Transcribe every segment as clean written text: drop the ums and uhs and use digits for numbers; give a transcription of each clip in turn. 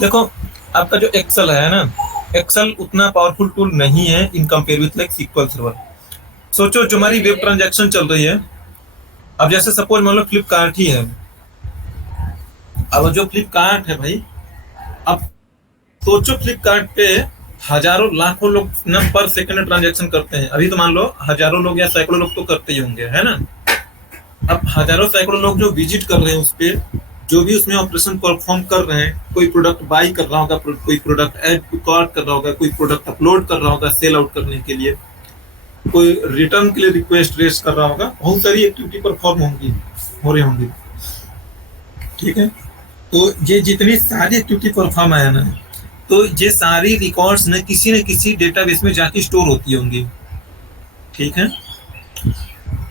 देखो, आपका जो एक्सेल है ना, एक्सेल उतना पावरफुल टूल नहीं है in compare with like SQL server. सोचो जो हमारी वेब ट्रांजैक्शन चल रही है, अब जैसे सपोज मान लो फ्लिपकार्ट ही है। अब जो फ्लिपकार्ट है भाई, अब सोचो फ्लिपकार्ट पे हजारों लाखों लोग ना पर सेकंड ट्रांजैक्शन करते हैं। अभी तो मान लो हजारों लोग या सैकड़ों लोग तो करते ही होंगे, है ना। अब हजारों सैकड़ों लोग जो विजिट कर रहे हैं उस पे, जो भी उसमें ऑपरेशन परफॉर्म कर रहे हैं, कोई प्रोडक्ट बाई कर रहा होगा, कोई प्रोडक्ट ऐड टू कार्ट कर रहा होगा, कोई प्रोडक्ट अपलोड कर रहा होगा सेल आउट करने के लिए, कोई रिटर्न के लिए रिक्वेस्ट रेस कर रहा होगा, बहुत सारी एक्टिविटी परफॉर्म होंगी, हो रही होंगी। ठीक है, तो ये जितनी सारी एक्टिविटी परफॉर्म आया ना, तो ये सारी रिकॉर्ड्स न किसी डेटाबेस में जाके स्टोर होती होंगी। ठीक है,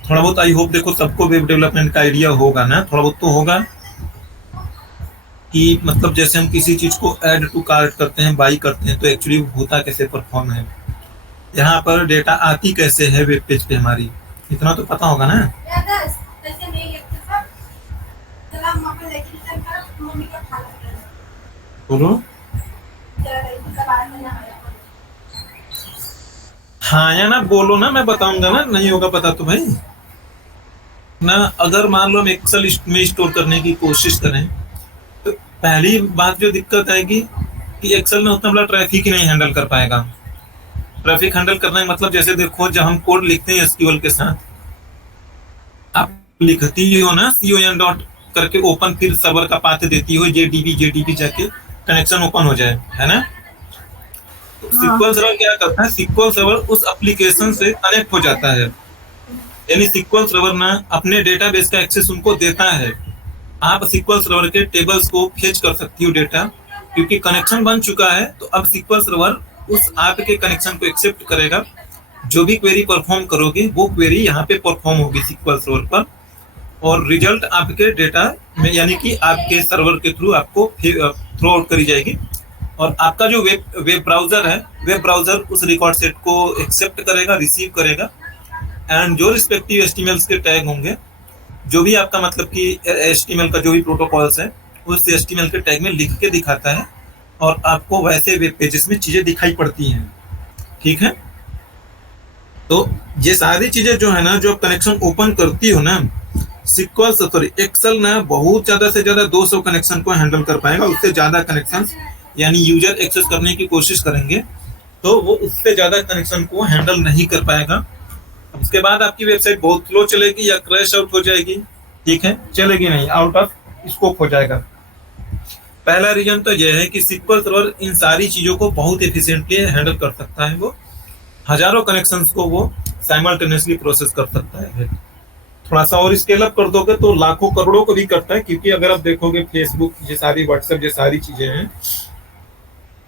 थोड़ा बहुत आई होप देखो सबको वेब डेवलपमेंट का आइडिया होगा ना, थोड़ा बहुत तो होगा कि मतलब जैसे हम किसी चीज को ऐड टू कार्ट करते हैं, बाई करते हैं, तो एक्चुअली होता कैसे परफॉर्म है, यहाँ पर डेटा आती कैसे है वेब पेज पे हमारी, इतना तो पता होगा ना। बोलो। हाँ या ना बोलो ना, मैं बताऊंगा ना, नहीं होगा पता तो भाई ना। अगर मान लो हम एक्सेल में स्टोर करने की कोशिश करें, तो पहली बात जो दिक्कत आएगी कि एक्सेल में उतना बड़ा ट्रैफिक ही नहीं हैंडल कर पाएगा। ट्रैफिक हैंडल करने का मतलब जैसे देखो, जब हम कोड लिखते हैं एसक्यूएल के साथ, आप लिखती हो ना CON डॉट करके ओपन, फिर सर्वर का पाथ देती हो JDB जाके कनेक्शन ओपन हो जाए, है ना। तो सिक्वल सर्वर क्या करता है, सिक्वल सर्वर उस एप्लीकेशन से कनेक्ट हो जाता है, यानी सिक्वल सर्वर ना अपने डेटाबेस का एक्सेस उनको देता है। आप सिक्वल सर्वर के टेबल्स को फेच कर सकती हो डेटा, क्योंकि कनेक्शन बन चुका है। तो अब सिक्वल सर्वर उस आपके कनेक्शन को एक्सेप्ट करेगा, जो भी क्वेरी परफॉर्म करोगे वो क्वेरी यहाँ पे परफॉर्म होगी सिक्वल सर्वर पर, और रिजल्ट आपके डेटा में यानी कि आपके सर्वर के थ्रू आपको थ्रो आउट करी जाएगी। और आपका जो वेब ब्राउजर है, वेब ब्राउजर उस रिकॉर्ड सेट को एक्सेप्ट करेगा, रिसीव करेगा, एंड जो रिस्पेक्टिव HTML के टैग होंगे, जो भी आपका मतलब कि HTML का जो भी प्रोटोकॉल्स है, उस HTML के टैग में लिख के दिखाता है, और आपको वैसे वेब पेजेस में चीजें दिखाई पड़ती हैं। ठीक है, तो ये सारी चीजें जो है ना, जो कनेक्शन ओपन करती हो ना, सिक्वल सॉरी एक्सेल ना बहुत ज्यादा से ज्यादा 200 कनेक्शन को हैंडल कर पाएगा। उससे ज्यादा कनेक्शन यानी यूजर एक्सेस करने की कोशिश करेंगे तो वो उससे ज्यादा कनेक्शन को हैंडल नहीं कर पाएगा। उसके बाद आपकी वेबसाइट बहुत स्लो चलेगी या क्रैश आउट हो जाएगी। ठीक है, चलेगी नहीं, आउट ऑफ स्कोप हो जाएगा। पहला रीजन तो यह है कि सिक्वल सर्वर इन सारी चीजों को बहुत एफिशिएंटली हैंडल कर सकता है। वो हजारों कनेक्शंस को वो साइमल्टेनियसली प्रोसेस कर सकता है। थोड़ा सा और स्केल अप कर दोगे तो लाखों करोड़ों को भी करता है, क्योंकि अगर आप देखोगे फेसबुक, ये सारी व्हाट्सएप, ये सारी चीजें हैं,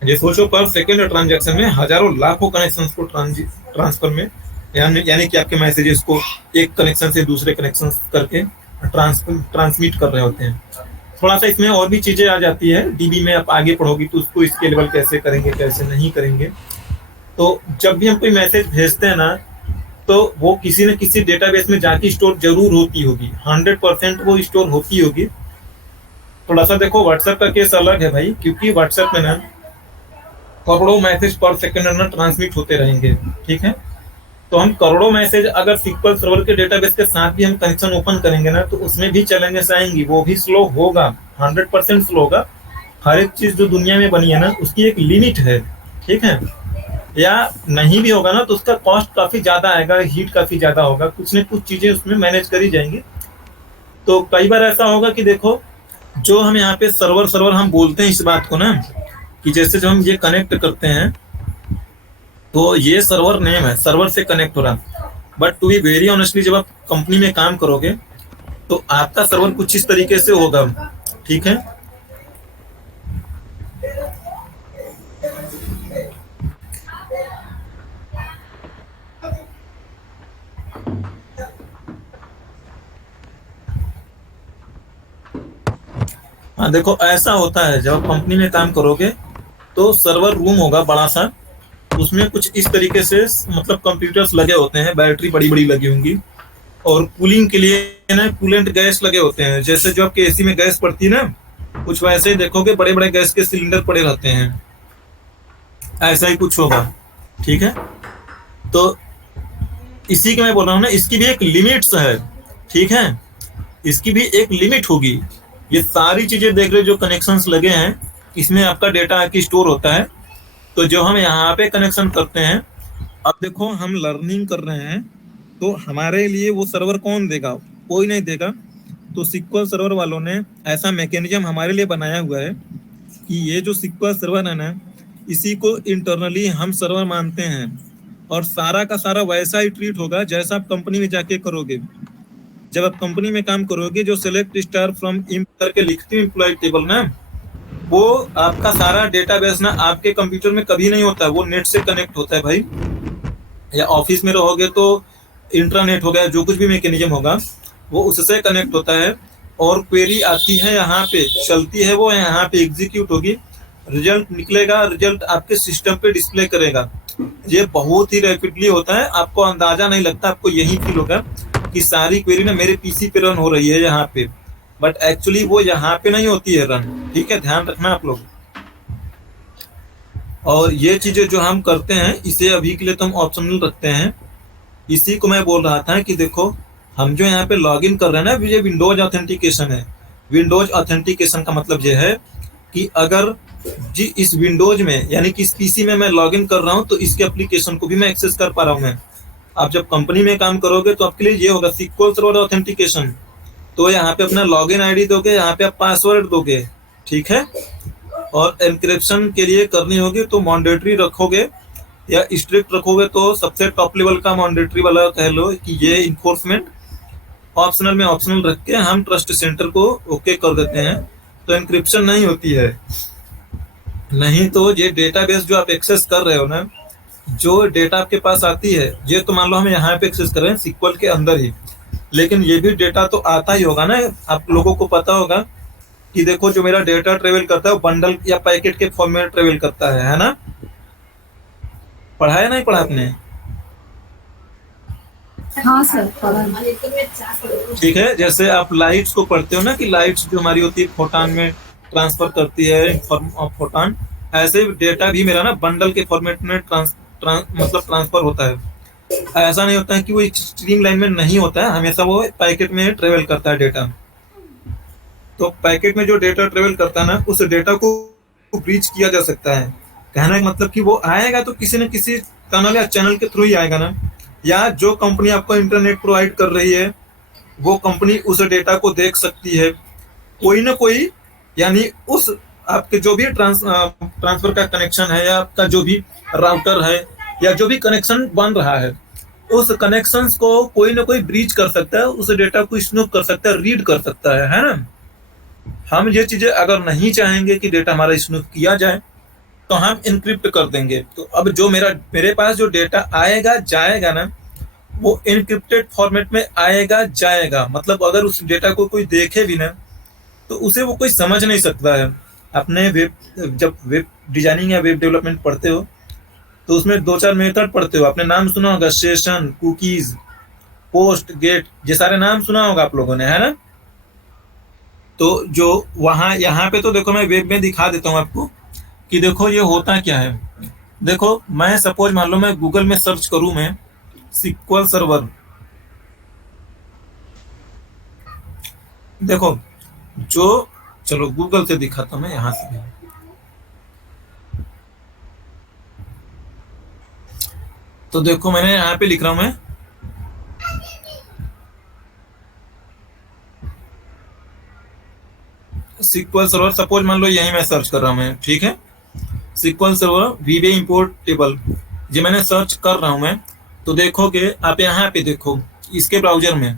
ये सोचो पर सेकेंड ट्रांजैक्शन में हजारों लाखों कनेक्शंस को ट्रांसफर में यानी कि आपके मैसेजेस को एक कनेक्शन से दूसरे कनेक्शन करके ट्रांसमिट कर रहे होते हैं। थोड़ा सा इसमें और भी चीजें आ जाती है, डीबी में आप आगे पढ़ोगी तो उसको स्केलेबल कैसे करेंगे कैसे नहीं करेंगे। तो जब भी हम कोई मैसेज भेजते हैं ना, तो वो किसी न किसी डेटाबेस में जाके स्टोर जरूर होती होगी, 100% वो स्टोर होती होगी। थोड़ा सा देखो व्हाट्सएप का केस अलग है भाई, क्योंकि व्हाट्सएप में ना करोड़ों मैसेज पर सेकंड ना ट्रांसमिट होते रहेंगे। ठीक है, तो हम करोड़ों मैसेज अगर सिक्वल सर्वर के डेटाबेस के साथ भी हम कनेक्शन ओपन करेंगे ना, तो उसमें भी चैलेंजेस आएंगी, वो भी स्लो होगा, 100% स्लो होगा। हर एक चीज जो दुनिया में बनी है ना, उसकी एक लिमिट है। ठीक है, या नहीं भी होगा ना तो उसका कॉस्ट काफी ज्यादा आएगा, हीट काफी ज्यादा होगा, कुछ न कुछ चीजें उसमें मैनेज करी जाएंगी। तो कई बार ऐसा होगा कि देखो, जो हम यहाँ पे सर्वर सर्वर हम बोलते हैं इस बात को ना, कि जैसे जब हम ये कनेक्ट करते हैं तो ये सर्वर नेम है, सर्वर से कनेक्ट हो रहा। But to be very honestly, जब आप कंपनी में काम करोगे तो आपका सर्वर कुछ इस तरीके से होगा। ठीक है, हाँ देखो ऐसा होता है, जब कंपनी में काम करोगे तो सर्वर रूम होगा बड़ा सा, उसमें कुछ इस तरीके से मतलब कंप्यूटर्स लगे होते हैं, बैटरी बड़ी बड़ी लगी होंगी, और कूलिंग के लिए ना कूलेंट गैस लगे होते हैं। जैसे जो आपके एसी में गैस पड़ती है ना, कुछ वैसे ही देखोगे बड़े बड़े गैस के सिलेंडर पड़े रहते हैं, ऐसा ही कुछ होगा। ठीक है, तो इसी के मैं बोल रहा हूँ ना, इसकी भी एक लिमिट्स है। ठीक है, इसकी भी एक लिमिट होगी। ये सारी चीजें देख रहे जो कनेक्शंस लगे हैं, इसमें आपका डेटा आके स्टोर होता है। तो जो हम यहाँ पे कनेक्शन करते हैं, अब देखो हम लर्निंग कर रहे हैं, तो हमारे लिए वो सर्वर कौन देगा? कोई नहीं देगा। तो सिक्वल सर्वर वालों ने ऐसा मैकेनिज्म हमारे लिए बनाया हुआ है कि ये जो सिक्वल सर्वर है ना, इसी को इंटरनली हम सर्वर मानते हैं, और सारा का सारा वैसा ही ट्रीट होगा जैसा आप कंपनी में जाके करोगे। जब आप कंपनी में काम करोगे, जो सेलेक्ट स्टार फ्रॉम इम करके लिखती हूँ एम्प्लॉय टेबल ना, वो आपका सारा डेटाबेस ना आपके कंप्यूटर में कभी नहीं होता है, वो नेट से कनेक्ट होता है भाई। या ऑफिस में रहोगे तो इंटरनेट हो गया, जो कुछ भी मैकेनिज्म होगा वो उससे कनेक्ट होता है, और क्वेरी आती है यहाँ पे, चलती है, वो यहाँ पे एग्जीक्यूट होगी, रिजल्ट निकलेगा, रिजल्ट आपके सिस्टम पे डिस्प्ले करेगा। ये बहुत ही रैपिडली होता है, आपको अंदाजा नहीं लगता, आपको यही फील होगा कि सारी क्वेरी ना मेरे पीसी पे रन हो रही है यहाँ पे, बट एक्चुअली वो यहाँ पे नहीं होती है रन। ठीक है, ध्यान रखना आप लोग। और ये चीजें जो हम करते हैं, इसे अभी के लिए तो हम ऑप्शनल रखते हैं। इसी को मैं बोल रहा था कि देखो हम जो यहाँ पे लॉग इन कर रहे हैं ना, ये विंडोज ऑथेंटिकेशन है। विंडोज ऑथेंटिकेशन का मतलब ये है कि अगर जी इस विंडोज में, यानी कि इस पीसी में मैं लॉग इन कर रहा हूँ, तो इसके एप्लीकेशन को भी मैं एक्सेस कर पा रहा हूँ मैं। आप जब कंपनी में काम करोगे तो आपके लिए ये होगा सिक्वल सर्वर ऑथेंटिकेशन। तो यहाँ पे अपना लॉगिन आईडी दोगे, यहाँ पे आप पासवर्ड दोगे। ठीक है, और एनक्रिप्शन के लिए करनी होगी तो मॉन्डेटरी रखोगे या स्ट्रिक्ट रखोगे, तो सबसे टॉप लेवल का मॉन्डेटरी वाला कह लो कि ये इन्फोर्समेंट। ऑप्शनल में ऑप्शनल रख के हम ट्रस्ट सेंटर को ओके कर देते हैं, तो एनक्रिप्शन नहीं होती है। नहीं तो ये डेटाबेस जो आप एक्सेस कर रहे हो ना, जो डेटा आपके पास आती है, ये तो मान लो हम यहाँ पे एक्सेस कर रहे हैं सिक्वल के अंदर ही, लेकिन ये भी डेटा तो आता ही होगा ना। आप लोगों को पता होगा कि देखो जो मेरा डेटा ट्रेवल करता है वो बंडल या पैकेट के फॉर्म में ट्रेवल करता है ना। पढ़ा है नहीं पढ़ा आपने? हाँ सर, पढ़ा है। ठीक है, जैसे आप लाइट्स को पढ़ते हो ना कि लाइट्स जो हमारी होती है फोटॉन में ट्रांसफर करती है फॉर्म ऑफ फोटॉन, ऐसे डेटा भी मेरा ना बंडल के फॉर्मेट में मतलब ट्रांसफर होता है। ऐसा नहीं होता है कि वो एक स्ट्रीम लाइन में नहीं होता है, हमेशा वो पैकेट में ट्रेवल करता है डेटा। तो पैकेट में जो डेटा ट्रेवल करता है ना, उस डेटा को ब्रीच किया जा सकता है। कहने का मतलब कि वो आएगा तो किसी न किसी टनल या चैनल के थ्रू ही आएगा ना, या जो कंपनी आपको इंटरनेट प्रोवाइड कर रही है वो कंपनी उस डेटा को देख सकती है, कोई ना कोई, यानी उस आपके जो भी ट्रांसफर का कनेक्शन है, या आपका जो भी राउटर है, या जो भी कनेक्शन बन रहा है, उस कनेक्शन को कोई ना कोई ब्रीच कर सकता है, उस डेटा को स्नूप कर सकता है, रीड कर सकता है ना। हम ये चीजें अगर नहीं चाहेंगे कि डेटा हमारा स्नूप किया जाए, तो हम इनक्रिप्ट कर देंगे। तो अब जो मेरे पास जो डेटा आएगा जाएगा ना, वो इनक्रिप्टेड फॉर्मेट में आएगा जाएगा। मतलब अगर उस डेटा को कोई देखे भी ना, तो उसे वो कोई समझ नहीं सकता है। अपने जब वेब डिजाइनिंग या वेब डेवलपमेंट पढ़ते हो, तो उसमें दो चार मेथड पढ़ते हो, आपने नाम सुना होगा, सेशन, कुकीज, पोस्ट, गेट, ये सारे नाम सुना होगा आप लोगों ने, है ना। तो जो वहां यहाँ पे तो देखो मैं वेब में दिखा देता हूँ आपको कि देखो ये होता क्या है। देखो मैं सपोज मान लो मैं गूगल में सर्च करूं मैं सिक्वल सर्वर, देखो जो, चलो गूगल से दिखाता हूं मैं यहां से भी। तो देखो मैंने यहाँ पे लिख रहा हूं मैं सिक्वल सर्वर, सपोज मान लो यही मैं सर्च कर रहा हूं मैं। ठीक है, सिक्वल सर्वर वीबे इंपोर्ट टेबल, ये मैंने सर्च कर रहा हूं मैं। तो देखोगे आप यहाँ पे देखो इसके ब्राउजर में,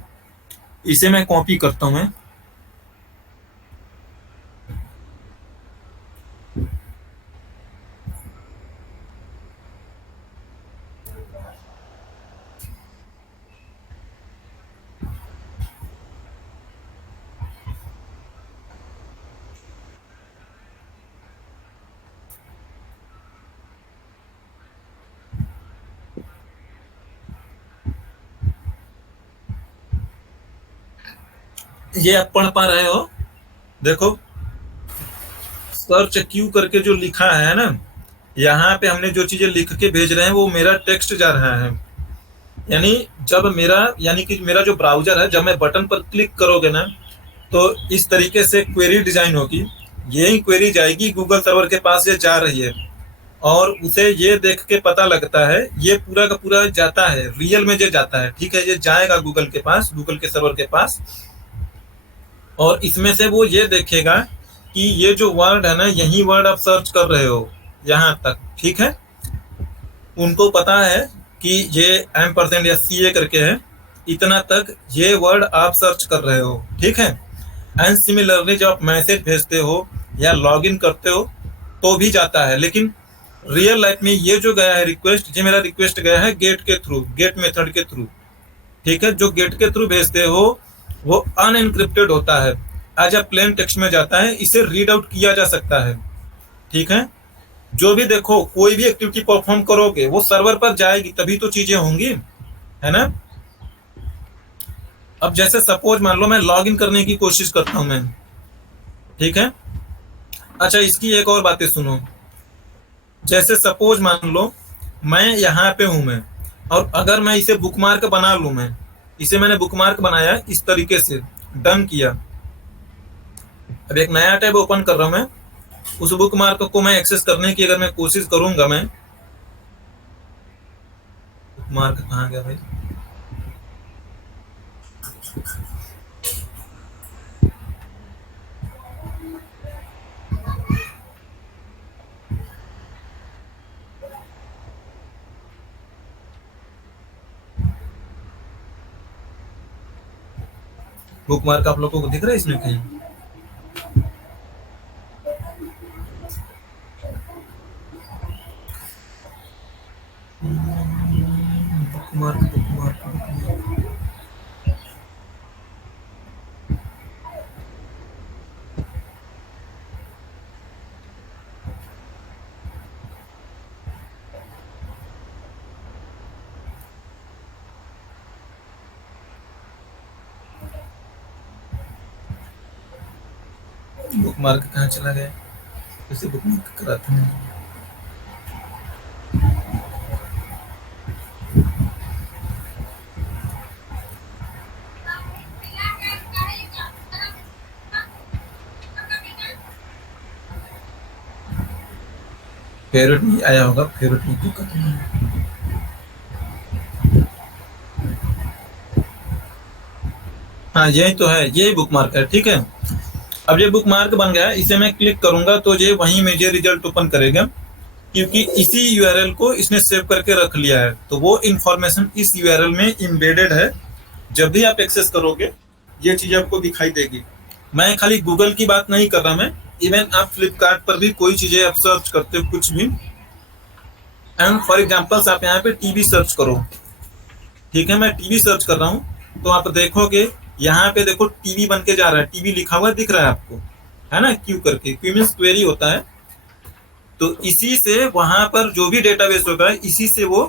इसे मैं कॉपी करता हूं मैं। ये आप पढ़ पा रहे हो? देखो सर्च क्यू करके जो लिखा है ना, यहाँ पे हमने जो चीजें लिख के भेज रहे हैं वो मेरा टेक्स्ट जा रहा है। यानी जब मेरा, यानी कि मेरा जो ब्राउजर है, जब मैं बटन पर क्लिक करोगे ना, तो इस तरीके से क्वेरी डिजाइन होगी। यही क्वेरी जाएगी गूगल सर्वर के पास, ये जा रही है, और उसे ये देख के पता लगता है, ये पूरा का पूरा जाता है, रियल में ये जाता है, ठीक है, ये जाएगा गूगल के पास, गूगल के सर्वर के पास, और इसमें से वो ये देखेगा कि ये जो वर्ड है ना, यही वर्ड आप सर्च कर रहे हो यहाँ तक, ठीक है। उनको पता है कि ये M% या CA करके है, इतना तक ये वर्ड आप सर्च कर रहे हो, ठीक है। एंड सिमिलरली जब आप मैसेज भेजते हो या लॉगिन करते हो तो भी जाता है, लेकिन रियल लाइफ में ये जो गया है रिक्वेस्ट, ये मेरा रिक्वेस्ट गया है गेट के थ्रू, गेट मेथड के थ्रू, ठीक है। जो गेट के थ्रू भेजते हो वो अनएनक्रिप्टेड होता है, एज अ प्लेन टेक्स्ट में जाता है, इसे रीड आउट किया जा सकता है, ठीक है। जो भी देखो, कोई भी एक्टिविटी परफॉर्म करोगे वो सर्वर पर जाएगी, तभी तो चीजें होंगी, है ना। अब जैसे सपोज मान लो मैं लॉग इन करने की कोशिश करता हूं मैं, ठीक है। अच्छा, इसकी एक और बातें सुनो। जैसे सपोज मान लो मैं यहाँ पे हूं मैं, और अगर मैं इसे बुकमार्क बना लूं, मैं इसे मैंने बुकमार्क बनाया इस तरीके से, डन किया। अब एक नया टैब ओपन कर रहा हूं मैं, उस बुकमार्क को मैं एक्सेस करने की अगर मैं कोशिश करूंगा, मैं बुकमार्क कहाँ गया भाई, बुकमार्क आप लोगों को दिख रहा है इसमें कहीं? बुकमार्क बुकमार्क बुकमार्क, बुकमार्क कहाँ चला गया? इसे बुकमार्क कराते हैं। फेवरेट नहीं आया होगा, फेवरेट नहीं तो करते हैं। हाँ, यही तो है, यही बुकमार्क है, ठीक है। अब ये बुकमार्क बन गया है, इसे मैं क्लिक करूंगा तो ये वहीं मुझे रिजल्ट ओपन करेगा, क्योंकि इसी यूआरएल को इसने सेव करके रख लिया है, तो वो इंफॉर्मेशन इस यूआरएल में इम्बेडेड है। जब भी आप एक्सेस करोगे ये चीज आपको दिखाई देगी। मैं खाली गूगल की बात नहीं कर रहा, मैं इवन आप फ्लिपकार्ट पर भी कोई चीजें आप सर्च करते हो कुछ भी, एंड फॉर एग्जाम्पल आप यहाँ पे टीवी सर्च करो, ठीक है, मैं टीवी सर्च कर रहा हूँ, तो आप देखोगे यहाँ पे देखो टीवी बन के जा रहा है, टीवी लिखा हुआ दिख रहा है आपको, है ना, क्यू करके, क्यू मीन्स क्वेरी होता है। तो इसी से वहां पर जो भी डेटाबेस होता है, इसी से वो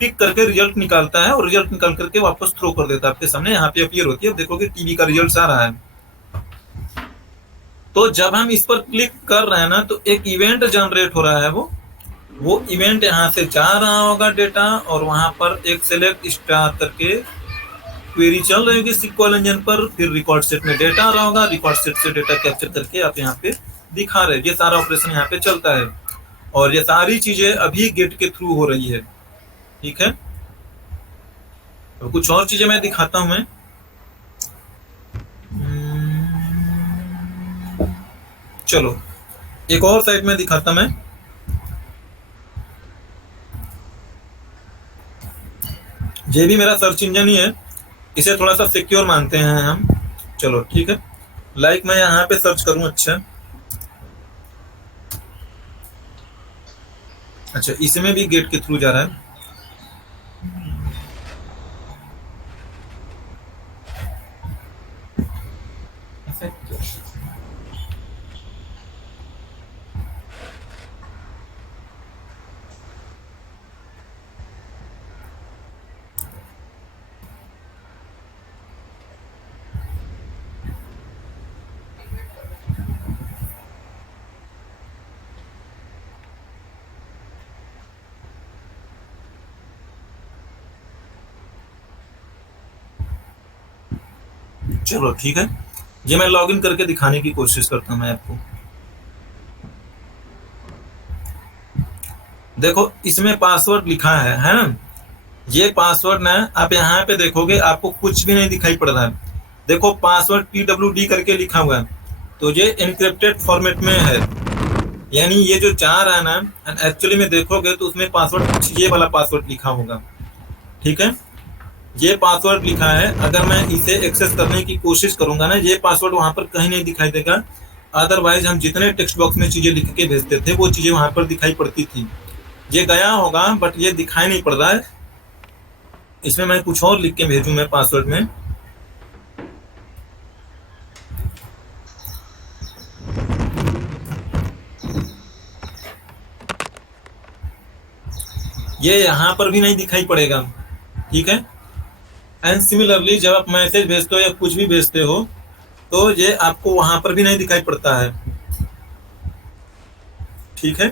पिक करके रिजल्ट निकालता है, और रिजल्ट निकाल करके वापस थ्रो कर देता है आपके सामने, यहाँ पे अपीयर होती है। अब देखोगे टीवी का रिजल्ट आ रहा है। तो जब हम इस पर क्लिक कर रहे हैं ना, तो एक इवेंट जनरेट हो रहा है, वो इवेंट यहाँ से जा रहा होगा डेटा, और वहां पर एक सेलेक्ट स्टार करके क्वेरी चल रही होगी SQL इंजन पर, फिर रिकॉर्ड सेट में डेटा आ रहा होगा, रिकॉर्ड सेट से डेटा कैप्चर करके आप यहाँ पे दिखा रहे हैं। ये सारा ऑपरेशन यहाँ पे चलता है, और ये सारी चीजें अभी गेट के थ्रू हो रही है, ठीक है। तो कुछ और चीजें मैं दिखाता हूं मैं। चलो एक और साइट में दिखाता मैं। ये भी मेरा सर्च इंजन ही है, इसे थोड़ा सा सिक्योर मानते हैं हम, चलो ठीक है। लाइक मैं यहाँ पे सर्च करूं, अच्छा इसमें भी गेट के थ्रू जा रहा है। चलो ठीक है, ये मैं लॉगिन करके दिखाने की कोशिश करता हूँ मैं आपको। देखो इसमें पासवर्ड लिखा है ना, ये पासवर्ड ना आप यहाँ पे देखोगे आपको कुछ भी नहीं दिखाई पड़ रहा है। देखो पासवर्ड PWD करके लिखा हुआ है, तो ये एनक्रिप्टेड फॉर्मेट में है, यानी ये जो जा रहा है ना एक्चुअली में देखोगे तो उसमें पासवर्ड कुछ ये वाला पासवर्ड लिखा होगा। ठीक है, ये पासवर्ड लिखा है, अगर मैं इसे एक्सेस करने की कोशिश करूंगा ना, ये पासवर्ड वहां पर कहीं नहीं दिखाई देगा। अदरवाइज हम जितने टेक्स्ट बॉक्स में चीजें लिख के भेजते थे वो चीजें वहां पर दिखाई पड़ती थी। ये गया होगा बट ये दिखाई नहीं पड़ रहा है। इसमें मैं कुछ और लिख के भेजूं मैं पासवर्ड में, ये यहाँ पर भी नहीं दिखाई पड़ेगा। ठीक है, एंड सिमिलरली जब आप मैसेज भेजते हो या कुछ भी भेजते हो तो ये आपको वहां पर भी नहीं दिखाई पड़ता है। ठीक है,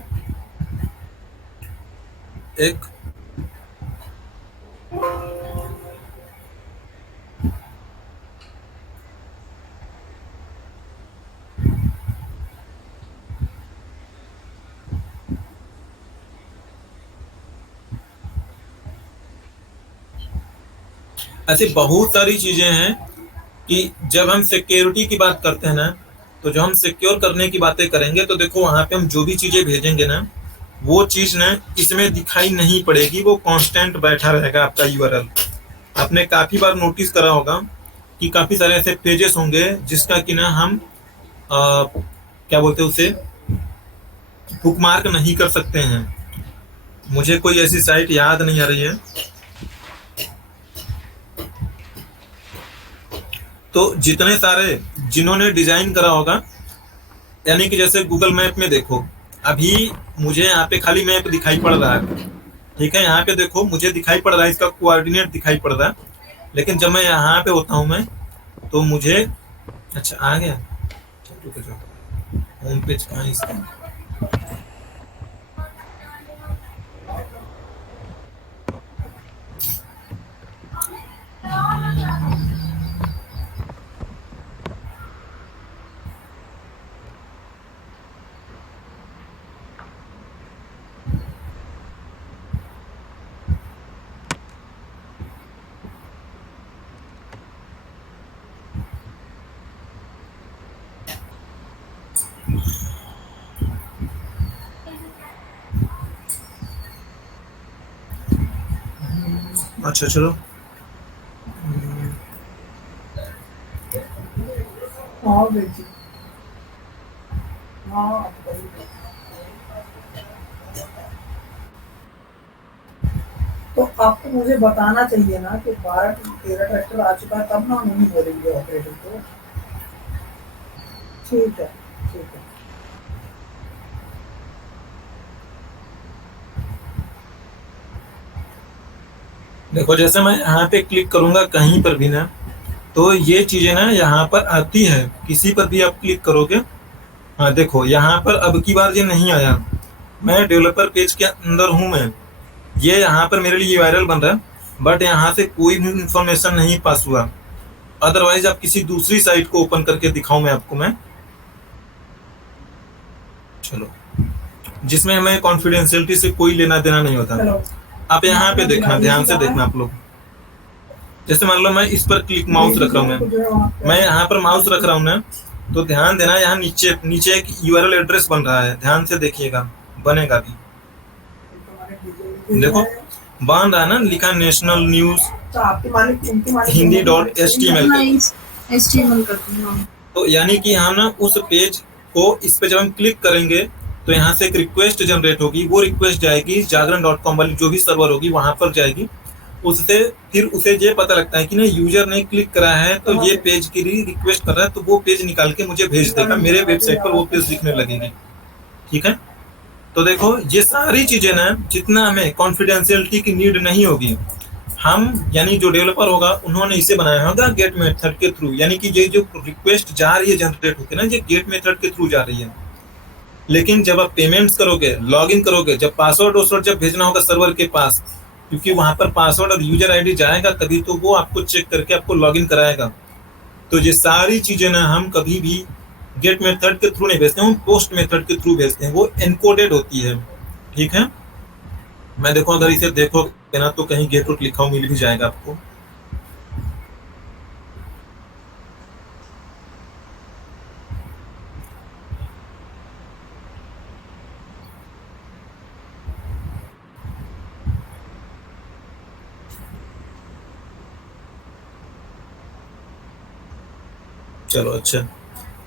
एक ऐसी बहुत सारी चीजें हैं कि जब हम सिक्योरिटी की बात करते हैं ना, तो जब हम सिक्योर करने की बातें करेंगे तो देखो वहां पे हम जो भी चीजें भेजेंगे ना, वो चीज ना इसमें दिखाई नहीं पड़ेगी, वो कांस्टेंट बैठा रहेगा आपका यूआरएल। आपने काफी बार नोटिस करा होगा कि काफी सारे ऐसे पेजेस होंगे जिसका कि ना हम क्या बोलते हैं उसे, बुकमार्क नहीं कर सकते हैं। मुझे कोई ऐसी साइट याद नहीं आ रही है। तो जितने सारे जिन्होंने डिजाइन करा होगा, यानी कि जैसे गूगल मैप में देखो, अभी मुझे यहाँ पे खाली मैप दिखाई पड़ रहा है। ठीक है, यहाँ पे देखो मुझे दिखाई पड़ रहा है, इसका कोऑर्डिनेट दिखाई पड़ रहा है, लेकिन जब मैं यहाँ पे होता हूँ मैं, तो मुझे अच्छा आ गया। रुको जाओ, होम पेज कहाँ है इसका? अच्छा चलो, हाँ बेटी, हाँ। तो आपको मुझे बताना चाहिए ना कि 12-13 ट्रैक्टर आ चुका है, तब ना हम नहीं बोलेंगे ऑपरेटर को। ठीक है, ठीक है। देखो जैसे मैं यहाँ पे क्लिक करूंगा कहीं पर भी ना, तो ये चीजें ना यहाँ पर आती है, किसी पर भी आप क्लिक करोगे। हाँ देखो यहाँ पर अब की बार ये नहीं आया, मैं डेवलपर पेज के अंदर हूँ मैं, ये यहाँ पर मेरे लिए वायरल बन रहा है, बट यहाँ से कोई भी इंफॉर्मेशन नहीं पास हुआ। अदरवाइज आप किसी दूसरी साइट को ओपन करके दिखाऊं मैं आपको मैं, चलो, जिसमें हमें कॉन्फिडेंशियलिटी से कोई लेना देना नहीं होता। चलो, आप यहाँ पे देखना, ध्यान से देखना आप लोग। जैसे मान लो मैं इस पर क्लिक माउस रख रहा हूँ मैं यहाँ पर माउस रख रहा हूँ ना, तो ध्यान देना यहाँ नीचे नीचे एक यूआरएल एड्रेस बन रहा है, ध्यान से देखिएगा, बनेगा भी। देखो बन रहा है ना, लिखा नेशनल न्यूज तो आपके मालिक उनके मालिक hindi.html। HTML करती हूँ। तो यानी कि हम ना उस पेज को, इस पे जब हम क्लिक करेंगे तो यहाँ से एक रिक्वेस्ट जनरेट होगी, वो रिक्वेस्ट जाएगी जागरण.com वाली जो भी सर्वर होगी वहां पर जाएगी। उससे फिर उसे ये पता लगता है कि ना यूजर ने क्लिक करा है तो ये पेज की रिक्वेस्ट कर रहा है, तो वो पेज निकाल के मुझे भेज देगा, मेरे वेबसाइट पर वो पेज दिखने लगेगी। ठीक है, तो देखो ये सारी चीजें ना, जितना हमें कॉन्फिडेंशियलिटी की नीड नहीं होगी, हम यानी जो डेवलपर होगा उन्होंने इसे बनाया होगा गेट मेथड के थ्रू, यानी कि ये जो रिक्वेस्ट जा रही है जनरेट होकर ना, ये गेट मेथड के थ्रू जा रही है। लेकिन जब आप पेमेंट्स करोगे, लॉगिन करोगे, जब पासवर्ड जब भेजना होगा सर्वर के पास, क्योंकि वहां पर पासवर्ड और यूजर आईडी जाएगा तभी तो वो आपको चेक करके आपको लॉगिन कराएगा। तो ये सारी चीजें ना हम कभी भी गेट मेथड के थ्रू नहीं भेजते हैं, हम पोस्ट मेथड के थ्रू भेजते हैं, वो एनकोडेड होती है। ठीक है, मैं देखो अगर इसे देखोगे ना तो कहीं गेट रूट लिखा हुआ मिल भी जाएगा आपको। चलो अच्छा,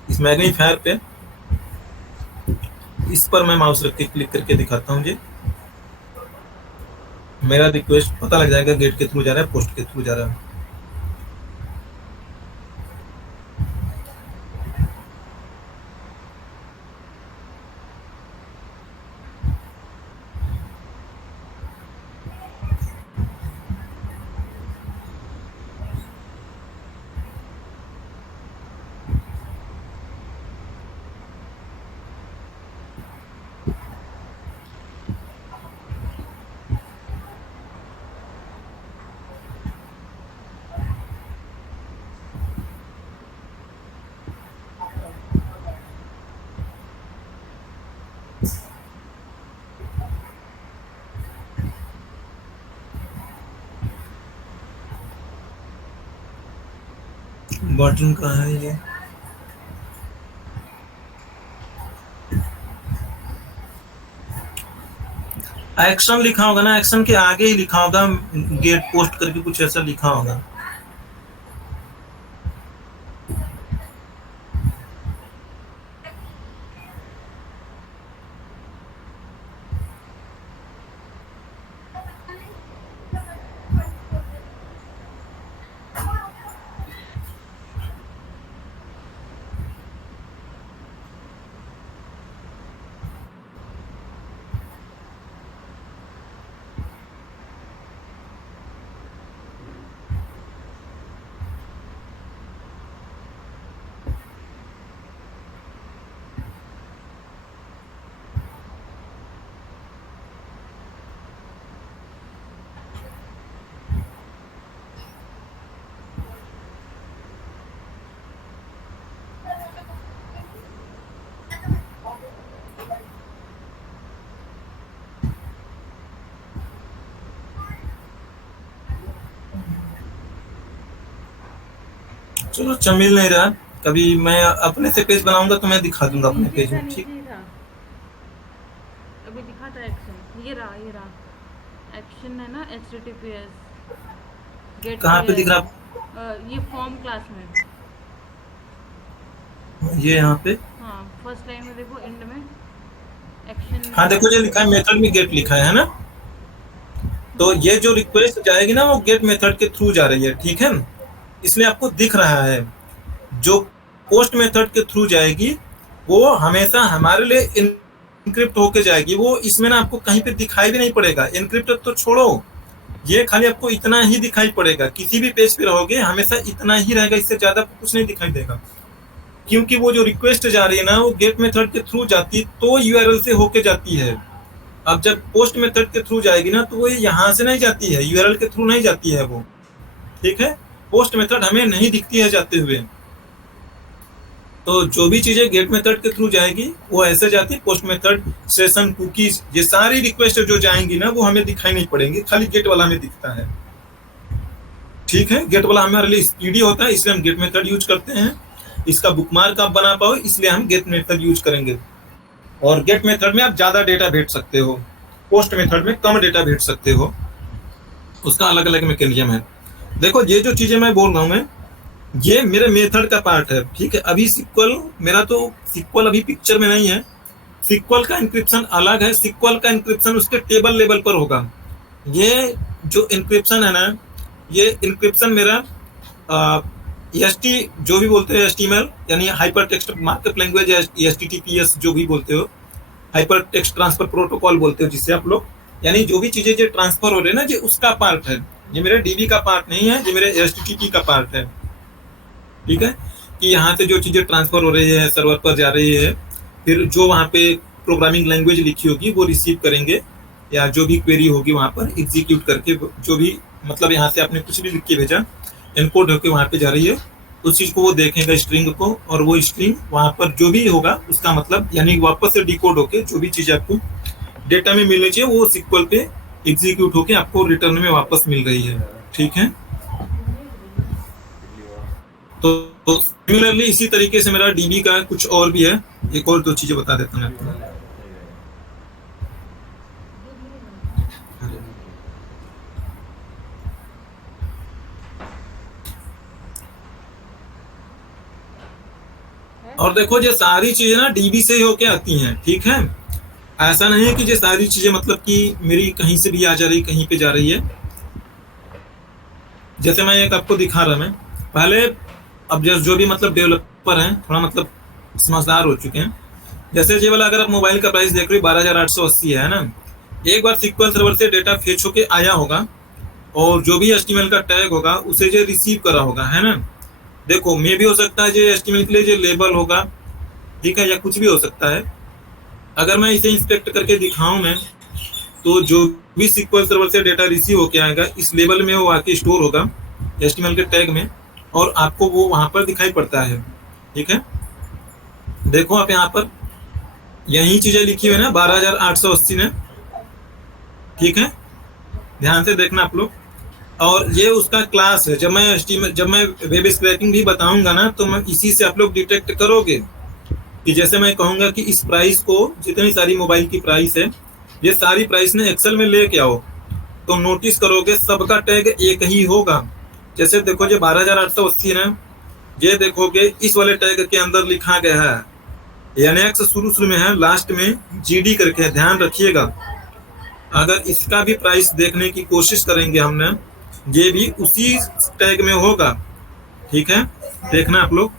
इस मैग्नीफायर पे इस पर मैं माउस रख के क्लिक करके दिखाता हूँ जी। मेरा रिक्वेस्ट पता लग जाएगा गेट के थ्रू जा रहा है पोस्ट के थ्रू जा रहा है। बटन कहाँ है ये? एक्शन लिखा होगा ना, एक्शन के आगे ही लिखा होगा गेट पोस्ट करके, कुछ ऐसा लिखा होगा। चलो अच्छा, मिल नहीं रहा। कभी मैं अपने से पेज बनाऊंगा तो मैं दिखा दूंगा अपने नीचे पेज था, में। ठीक, नीचे ही था। अभी दिखा था एक्शन, ये रहा, ये रहा। एक्शन है ना, HTTPS गेट कहाँ पे दिख रहा? ये फॉर्म क्लास में। ये यहाँ पे। हाँ, फर्स्ट लाइन में देखो, एंड में एक्शन। हाँ देखो, ये लिखा है मेथड में गेट लिखा है ना। तो ये जो रिक्वेस्ट जाएगी ना वो गेट मेथड के थ्रू जा रही है, ठीक है, इसलिए आपको दिख रहा है। जो पोस्ट मेथड के थ्रू जाएगी वो हमेशा हमारे लिए इनक्रिप्ट होके जाएगी, वो इसमें ना आपको कहीं पे दिखाई भी नहीं पड़ेगा। इनक्रिप्ट तो छोड़ो, ये खाली आपको इतना ही दिखाई पड़ेगा। किसी भी पेज पे रहोगे हमेशा इतना ही रहेगा, इससे ज्यादा कुछ नहीं दिखाई देगा। क्योंकि वो जो रिक्वेस्ट जा रही है ना वो गेट मेथड के थ्रू जाती तो यूआरएल से होके जाती है। अब जब पोस्ट मेथड के थ्रू जाएगी ना तो वो यहाँ से नहीं जाती है, यूआरएल के थ्रू नहीं जाती है वो। ठीक है, पोस्ट मेथड हमें नहीं दिखती है जाते हुए। तो जो भी चीजें गेट मेथड के थ्रू जाएगी वो ऐसे जाती है। पोस्ट मेथड, सेशन, कुकीज, ये सारी रिक्वेस्ट जो जाएंगी ना वो हमें दिखाई नहीं पड़ेंगी, खाली गेट वाला हमें दिखता है। ठीक है, गेट वाला हमारे लिए स्पीडी होता है इसलिए हम गेट मेथड यूज करते हैं। इसका बुकमार्क आप बना पाओ इसलिए हम गेट मेथड यूज करेंगे। और गेट मेथड में आप ज्यादा डेटा भेज सकते हो, पोस्ट मेथड में कम डेटा भेज सकते हो, उसका अलग अलग मैकेनिज्म है। देखो ये जो चीजें मैं बोल रहा हूँ मैं, ये मेरे मेथड का पार्ट है। ठीक है, अभी सिक्वल मेरा तो सिक्वल अभी पिक्चर में नहीं है। सिक्वल का इंक्रिप्शन अलग है, सिक्वल का इंक्रिप्शन उसके टेबल लेवल पर होगा। ये जो इंक्रिप्शन है ना, ये इंक्रिप्शन मेरा EST जो भी बोलते हैं, HTML यानी hyper text markup language, HTTPS जो भी बोलते हो, हाइपर टेक्स्ट ट्रांसफर प्रोटोकॉल बोलते हो जिससे आप लोग, यानी जो भी चीजें जो ट्रांसफर हो रहे हैं ना, ये उसका पार्ट है। ये मेरे DB का पार्ट नहीं है, ये मेरे HTTP का पार्ट है। ठीक है, कि यहाँ से जो चीजें ट्रांसफर हो रही है सर्वर पर जा रही है, फिर जो वहाँ पे प्रोग्रामिंग लैंग्वेज लिखी होगी वो रिसीव करेंगे, या जो भी क्वेरी होगी वहाँ पर एग्जीक्यूट करके, जो भी मतलब यहाँ से आपने कुछ भी लिख के भेजा एनकोड होकर वहाँ पे जा रही है, उस चीज को वो देखेगा स्ट्रिंग को, और वो स्ट्रिंग वहां पर जो भी होगा उसका मतलब यानी वापस से डिकोड होके जो भी चीज आपको डेटा में मिलनी चाहिए वो सिक्वल पे एग्जीक्यूट होके आपको रिटर्न में वापस मिल रही है। ठीक है, तो सिमिलरली इसी तरीके से मेरा डीबी का कुछ और भी है, एक और दो चीजें बता देता हूँ आपको। और देखो ये सारी चीजें ना डीबी से ही होके आती हैं। ठीक है, ऐसा नहीं है कि ये सारी चीजें मतलब कि मेरी कहीं से भी आ जा रही कहीं पे जा रही है। जैसे मैं एक आपको दिखा रहा मैं पहले, अब जो भी मतलब डेवलपर हैं थोड़ा मतलब समझदार हो चुके हैं। जैसे ये वाला अगर आप मोबाइल का प्राइस देख रहे हो 12,880 है ना, एक बार सिक्वल सर्वर से डेटा फेच होके आया होगा और जो भी एचटीएमएल का टैग होगा उसे जो रिसीव करा होगा, है ना। देखो मे भी हो सकता है जो एचटीएमएल के लिए जो लेबल होगा, ठीक है, या कुछ भी हो सकता है। अगर मैं इसे इंस्पेक्ट करके दिखाऊं मैं, तो जो भी सिक्वल सर्वर से डेटा रिसीव होके आएगा इस लेबल में वो आके स्टोर होगा एचटीएमएल के टैग में, और आपको वो वहां पर दिखाई पड़ता है। ठीक है, देखो आप यहाँ पर यही चीजें लिखी हुई है ना 12,880 में। ठीक है, ध्यान से देखना आप लोग। और ये उसका क्लास है। जब मैं वेब स्क्रैपिंग भी बताऊंगा ना, तो मैं इसी से आप लोग डिटेक्ट करोगे कि जैसे मैं कहूंगा कि इस प्राइस को, जितनी सारी मोबाइल की प्राइस है, ये सारी प्राइस ने एक्सेल में लेके आओ, तो नोटिस करोगे सबका टैग एक ही होगा। जैसे देखो ये 12,880 है, ये देखोगे इस वाले टैग के अंदर लिखा गया है NX शुरू में है, लास्ट में GD करके है, ध्यान रखिएगा। अगर इसका भी प्राइस देखने की कोशिश करेंगे हमने, ये भी उसी टैग में होगा। ठीक है, देखना आप लोग।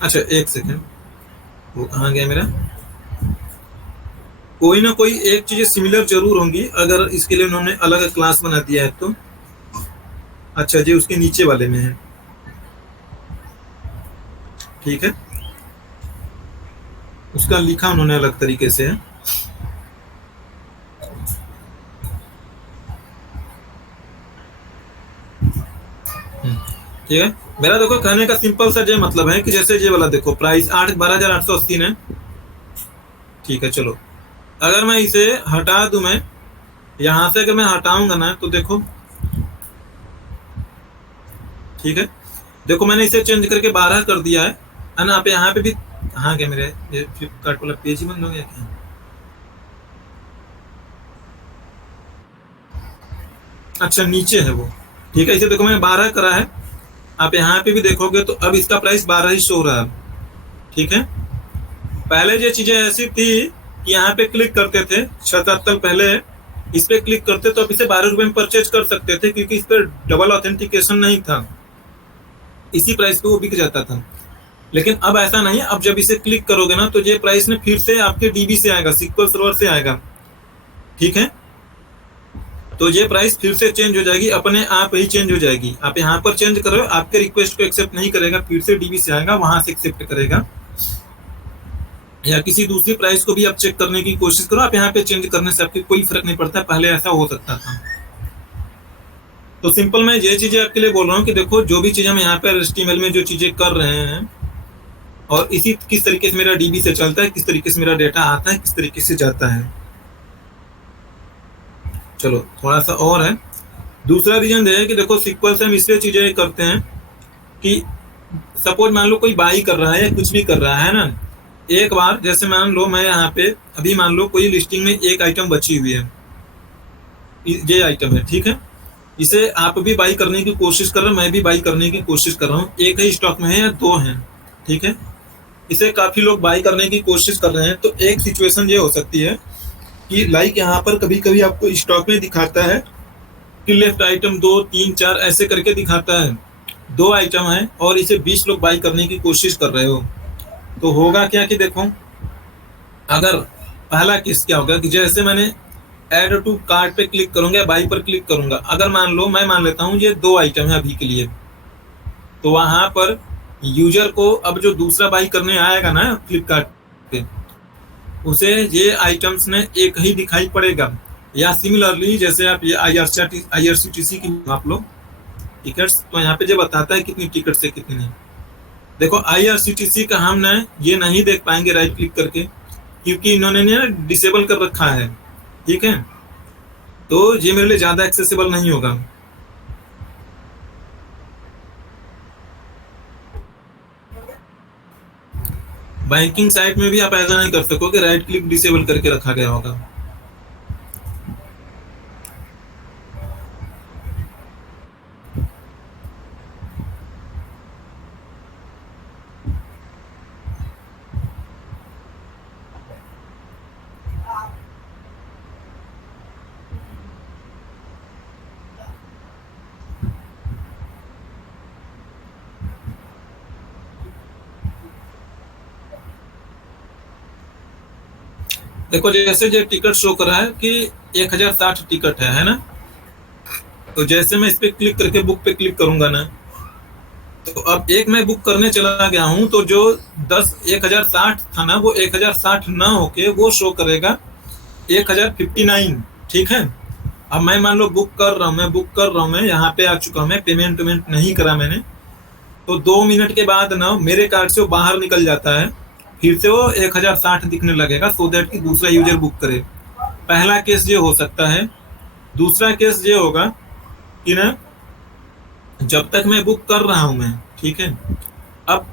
अच्छा एक सेकेंड, वो कहाँ गया मेरा। कोई ना कोई एक चीज सिमिलर जरूर होंगी, अगर इसके लिए उन्होंने अलग क्लास बना दिया है तो। अच्छा जी, उसके नीचे वाले में है। ठीक है, उसका लिखा उन्होंने अलग तरीके से है। ठीक है, मेरा देखो कहने का सिंपल सा जो मतलब है कि जैसे ये वाला देखो प्राइस 12,880 है। ठीक है, चलो अगर मैं इसे हटा दूं, मैं यहां से अगर मैं हटाऊंगा ना तो देखो, ठीक है, देखो मैंने इसे चेंज करके 12 कर दिया है ना। आप यहाँ पे भी, हाँ क्या मेरे ये फ्लिपकार्ट वाला पेज ही बंद हो गया क्या। अच्छा नीचे है वो। ठीक है, इसे देखो मैंने 12 करा है, आप यहाँ पे भी देखोगे तो अब इसका प्राइस 12 ही शो रहा है। ठीक है, पहले ये चीजें ऐसी थी कि यहाँ पे क्लिक करते थे 77 पहले, इस पे क्लिक करते तो अब इसे 12 रुपए में परचेज कर सकते थे, क्योंकि इस पर डबल ऑथेंटिकेशन नहीं था, इसी प्राइस पे वो बिक जाता था। लेकिन अब ऐसा नहीं, अब जब इसे क्लिक करोगे ना तो ये प्राइस ने फिर से आपके डीबी से आएगा, सिक्वल सर्वर से आएगा। ठीक है, तो ये प्राइस फिर से चेंज हो जाएगी, अपने आप ही चेंज हो जाएगी। आप यहाँ पर चेंज करो, आपके रिक्वेस्ट को एक्सेप्ट नहीं करेगा, फिर से डीबी से आएगा, वहां से एक्सेप्ट करेगा। या किसी दूसरी प्राइस को भी आप चेक करने की कोशिश करो, आप यहाँ पे चेंज करने से आपके कोई फर्क नहीं पड़ता, पहले ऐसा हो सकता था। तो सिंपल मैं ये चीजें आपके लिए बोल रहा हूँ कि देखो जो भी चीज हम यहाँ पे HTML में जो चीजें कर रहे हैं, और इसी किस तरीके से मेरा डीबी से चलता है, किस तरीके से मेरा डेटा आता है, किस तरीके से जाता है। चलो थोड़ा सा और है। दूसरा रीजन है कि देखो सिक्वल से हम इसलिए चीजें करते हैं कि सपोज मान लो कोई बाई कर रहा है या कुछ भी कर रहा है ना, एक बार जैसे मान लो मैं यहाँ पे अभी मान लो कोई लिस्टिंग में एक आइटम बची हुई है, ये आइटम है। ठीक है, इसे आप भी बाई करने की कोशिश कर रहे हो, मैं भी बाई करने की कोशिश कर रहा हूँ, एक ही स्टॉक में है या दो हैं। ठीक है, इसे काफी लोग बाई करने की कोशिश कर रहे हैं। तो एक सिचुएशन ये हो सकती है कि लाइक यहाँ पर कभी कभी आपको स्टॉक में दिखाता है कि लेफ्ट आइटम 2 3 4 ऐसे करके दिखाता है, 2 आइटम है और इसे 20 लोग बाई करने की कोशिश कर रहे हो। तो होगा क्या कि देखो, अगर पहला केस क्या होगा कि जैसे मैंने ऐड टू कार्ट पे क्लिक करूंगा या बाई पर क्लिक करूंगा, अगर मान लो मैं मान लेता हूँ ये 2 आइटम है अभी के लिए, तो वहां पर यूजर को अब जो दूसरा बाई करने आएगा ना फ्लिपकार्ट पे, उसे ये आइटम्स ने एक ही दिखाई पड़ेगा। या सिमिलरली जैसे आप ये IRCTC की आप लोग टिकट्स, तो यहाँ पे जो बताता है कितनी टिकट्स है कितनी नहीं। देखो IRCTC का हम ना ये नहीं देख पाएंगे राइट क्लिक करके, क्योंकि इन्होंने ना डिसेबल कर रखा है, ठीक है, तो ये मेरे लिए ज्यादा एक्सेसिबल नहीं होगा। बैंकिंग साइट में भी आप ऐसा नहीं कर सकोगे, राइट क्लिक डिसेबल करके रखा गया होगा। देखो जैसे जो टिकट शो कर रहा है कि 1060 टिकट है ना, तो जैसे मैं इस पे क्लिक करके बुक पे क्लिक करूंगा ना, तो अब एक मैं बुक करने चला गया हूं, तो जो 1060 था ना, वो 1060 ना होके वो शो करेगा 1059, ठीक है। अब मैं मान लो बुक कर रहा हूँ, मैं यहाँ पे आ चुका हूँ, मैं पेमेंट नहीं करा मैंने, तो 2 मिनट के बाद ना मेरे कार्ड से वो बाहर निकल जाता है, फिर से वो 1060 दिखने लगेगा, सो दैट कि दूसरा यूजर बुक करे। पहला केस ये हो सकता है। दूसरा केस ये होगा कि ना जब तक मैं बुक कर रहा हूं मैं, ठीक है, अब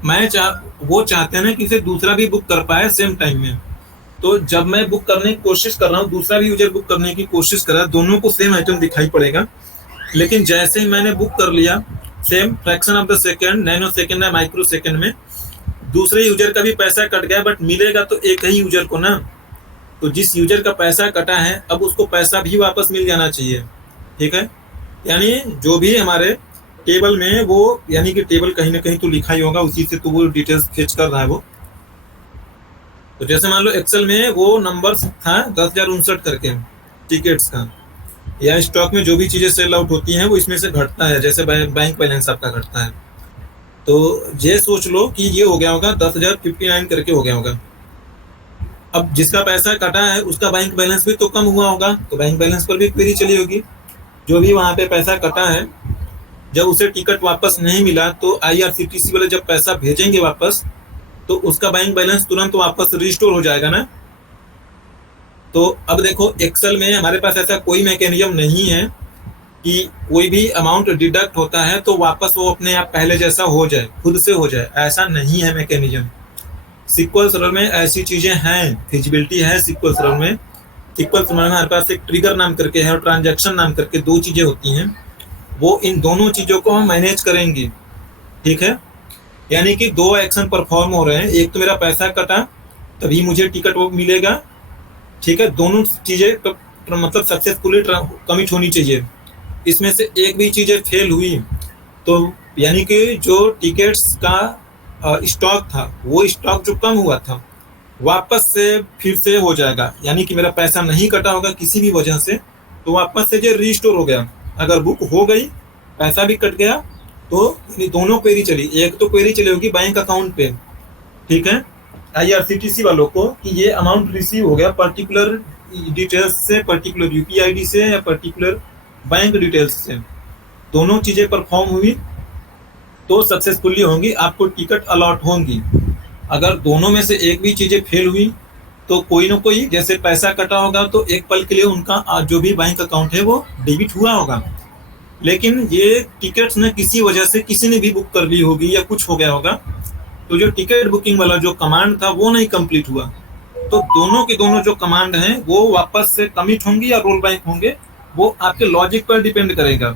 वो चाहते हैं ना कि इसे दूसरा भी बुक कर पाए सेम टाइम में, तो जब मैं बुक करने की कोशिश कर रहा हूँ, दूसरा भी यूजर बुक करने की कोशिश कर रहा है, दोनों को सेम आइटम दिखाई पड़ेगा। लेकिन जैसे ही मैंने बुक कर लिया, same fraction of the second, nano second या माइक्रो सेकेंड में दूसरे यूजर का भी पैसा कट गया, बट मिलेगा तो एक ही यूजर को ना। तो जिस यूजर का पैसा कटा है अब उसको पैसा भी वापस मिल जाना चाहिए, ठीक है। यानी जो भी हमारे टेबल में वो, यानी कि टेबल कहीं ना कहीं तो लिखा ही होगा, उसी से तो वो डिटेल्स फेच कर रहा है वो। तो जैसे मान लो एक्सेल में वो नंबर था 10,059 करके टिकट्स का, या स्टॉक में जो भी चीजें सेल आउट होती हैं वो इसमें से घटता है, जैसे बैंक बैलेंस आपका घटता है। तो ये सोच लो कि ये हो गया होगा 10,059 करके हो गया होगा। अब जिसका पैसा कटा है उसका बैंक बैलेंस भी तो कम हुआ होगा, तो बैंक बैलेंस पर भी क्वेरी चली होगी। जो भी वहां पे पैसा कटा है, जब उसे टिकट वापस नहीं मिला तो IRCTC वाले जब पैसा भेजेंगे वापस, तो उसका बैंक बैलेंस तुरंत वापस रिस्टोर हो जाएगा ना। तो अब देखो एक्सेल में हमारे पास ऐसा कोई मैकेनिज्म नहीं है कि कोई भी अमाउंट डिडक्ट होता है तो वापस वो अपने आप पहले जैसा हो जाए, खुद से हो जाए, ऐसा नहीं है मैकेनिज्म। सिक्वल सर्वर में ऐसी चीजें हैं, फिजिबिलिटी है सिक्वल सर्वर में। सिक्वल सर्वर में हमारे पास एक ट्रिगर नाम करके है और ट्रांजैक्शन नाम करके दो चीजें होती हैं, वो इन दोनों चीजों को हम मैनेज करेंगे, ठीक है। यानी कि दो एक्शन परफॉर्म हो रहे हैं, एक तो मेरा पैसा कटा तभी मुझे टिकट वो मिलेगा, ठीक है, दोनों चीजें मतलब सक्सेसफुली कमिट होनी चाहिए। इसमें से एक भी चीजें फेल हुई तो यानी कि जो टिकट्स का स्टॉक था, वो स्टॉक जो कम हुआ था वापस से फिर से हो जाएगा, यानी कि मेरा पैसा नहीं कटा होगा किसी भी वजह से, तो वापस से जो रिस्टोर हो गया। अगर बुक हो गई, पैसा भी कट गया, तो दोनों क्वेरी चली। एक तो क्वेरी चली होगी बैंक अकाउंट पे, ठीक है, IRCTC वालों को कि ये अमाउंट रिसीव हो गया पर्टिकुलर डिटेल्स से, पर्टिकुलर UPI ID से या पर्टिकुलर बैंक डिटेल्स से। दोनों चीजें परफॉर्म हुई तो सक्सेसफुली होंगी, आपको टिकट अलॉट होंगी। अगर दोनों में से एक भी चीजें फेल हुई तो कोई ना कोई, जैसे पैसा कटा होगा तो एक पल के लिए उनका जो भी बैंक अकाउंट है वो डेबिट हुआ होगा, लेकिन ये टिकट्स ने किसी वजह से किसी ने भी बुक कर ली होगी या कुछ हो गया होगा, तो जो टिकट बुकिंग वाला जो कमांड था वो नहीं कंप्लीट हुआ। तो दोनों के दोनों जो कमांड हैं वो वापस से कमिट होंगी या रोल बैक होंगे, वो आपके लॉजिक पर डिपेंड करेगा।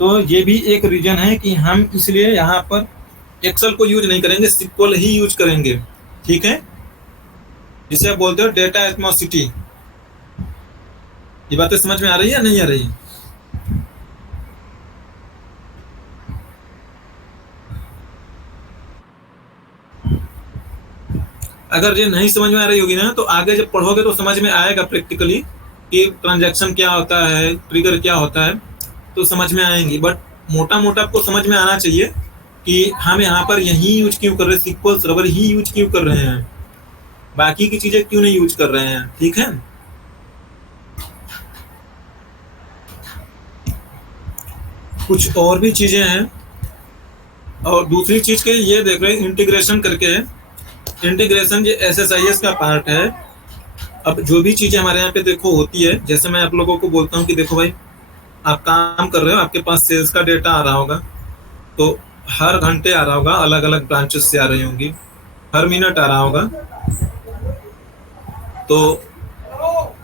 तो ये भी एक रीजन है कि हम इसलिए यहाँ पर एक्सेल को यूज नहीं करेंगे, सिक्वल ही यूज करेंगे, ठीक है, जिसे आप बोलते हो डेटा एटमॉसिटी। ये बातें समझ में आ रही है नहीं आ रही? अगर ये नहीं समझ में आ रही होगी ना, तो आगे जब पढ़ोगे तो समझ में आएगा प्रैक्टिकली कि ट्रांजैक्शन क्या होता है, ट्रिगर क्या होता है, तो समझ में आएंगी। बट मोटा मोटा आपको समझ में आना चाहिए कि हम यहाँ पर यही यूज क्यों कर रहे हैं, सिक्वल सर्वर ही यूज क्यों कर रहे हैं, बाकी की चीजें क्यों नहीं यूज कर रहे हैं, ठीक है। कुछ और भी चीजें हैं। और दूसरी चीज के ये देख रहे हैं इंटीग्रेशन करके है। इंटीग्रेशन ये SSIS का पार्ट है। अब जो भी चीजें हमारे यहाँ पे देखो होती है, जैसे मैं आप लोगों को बोलता हूँ कि देखो भाई आप काम कर रहे हो, आपके पास सेल्स का डेटा आ रहा होगा, तो हर घंटे आ रहा होगा, अलग अलग ब्रांचेस से आ रही होंगी, हर मिनट आ रहा होगा। तो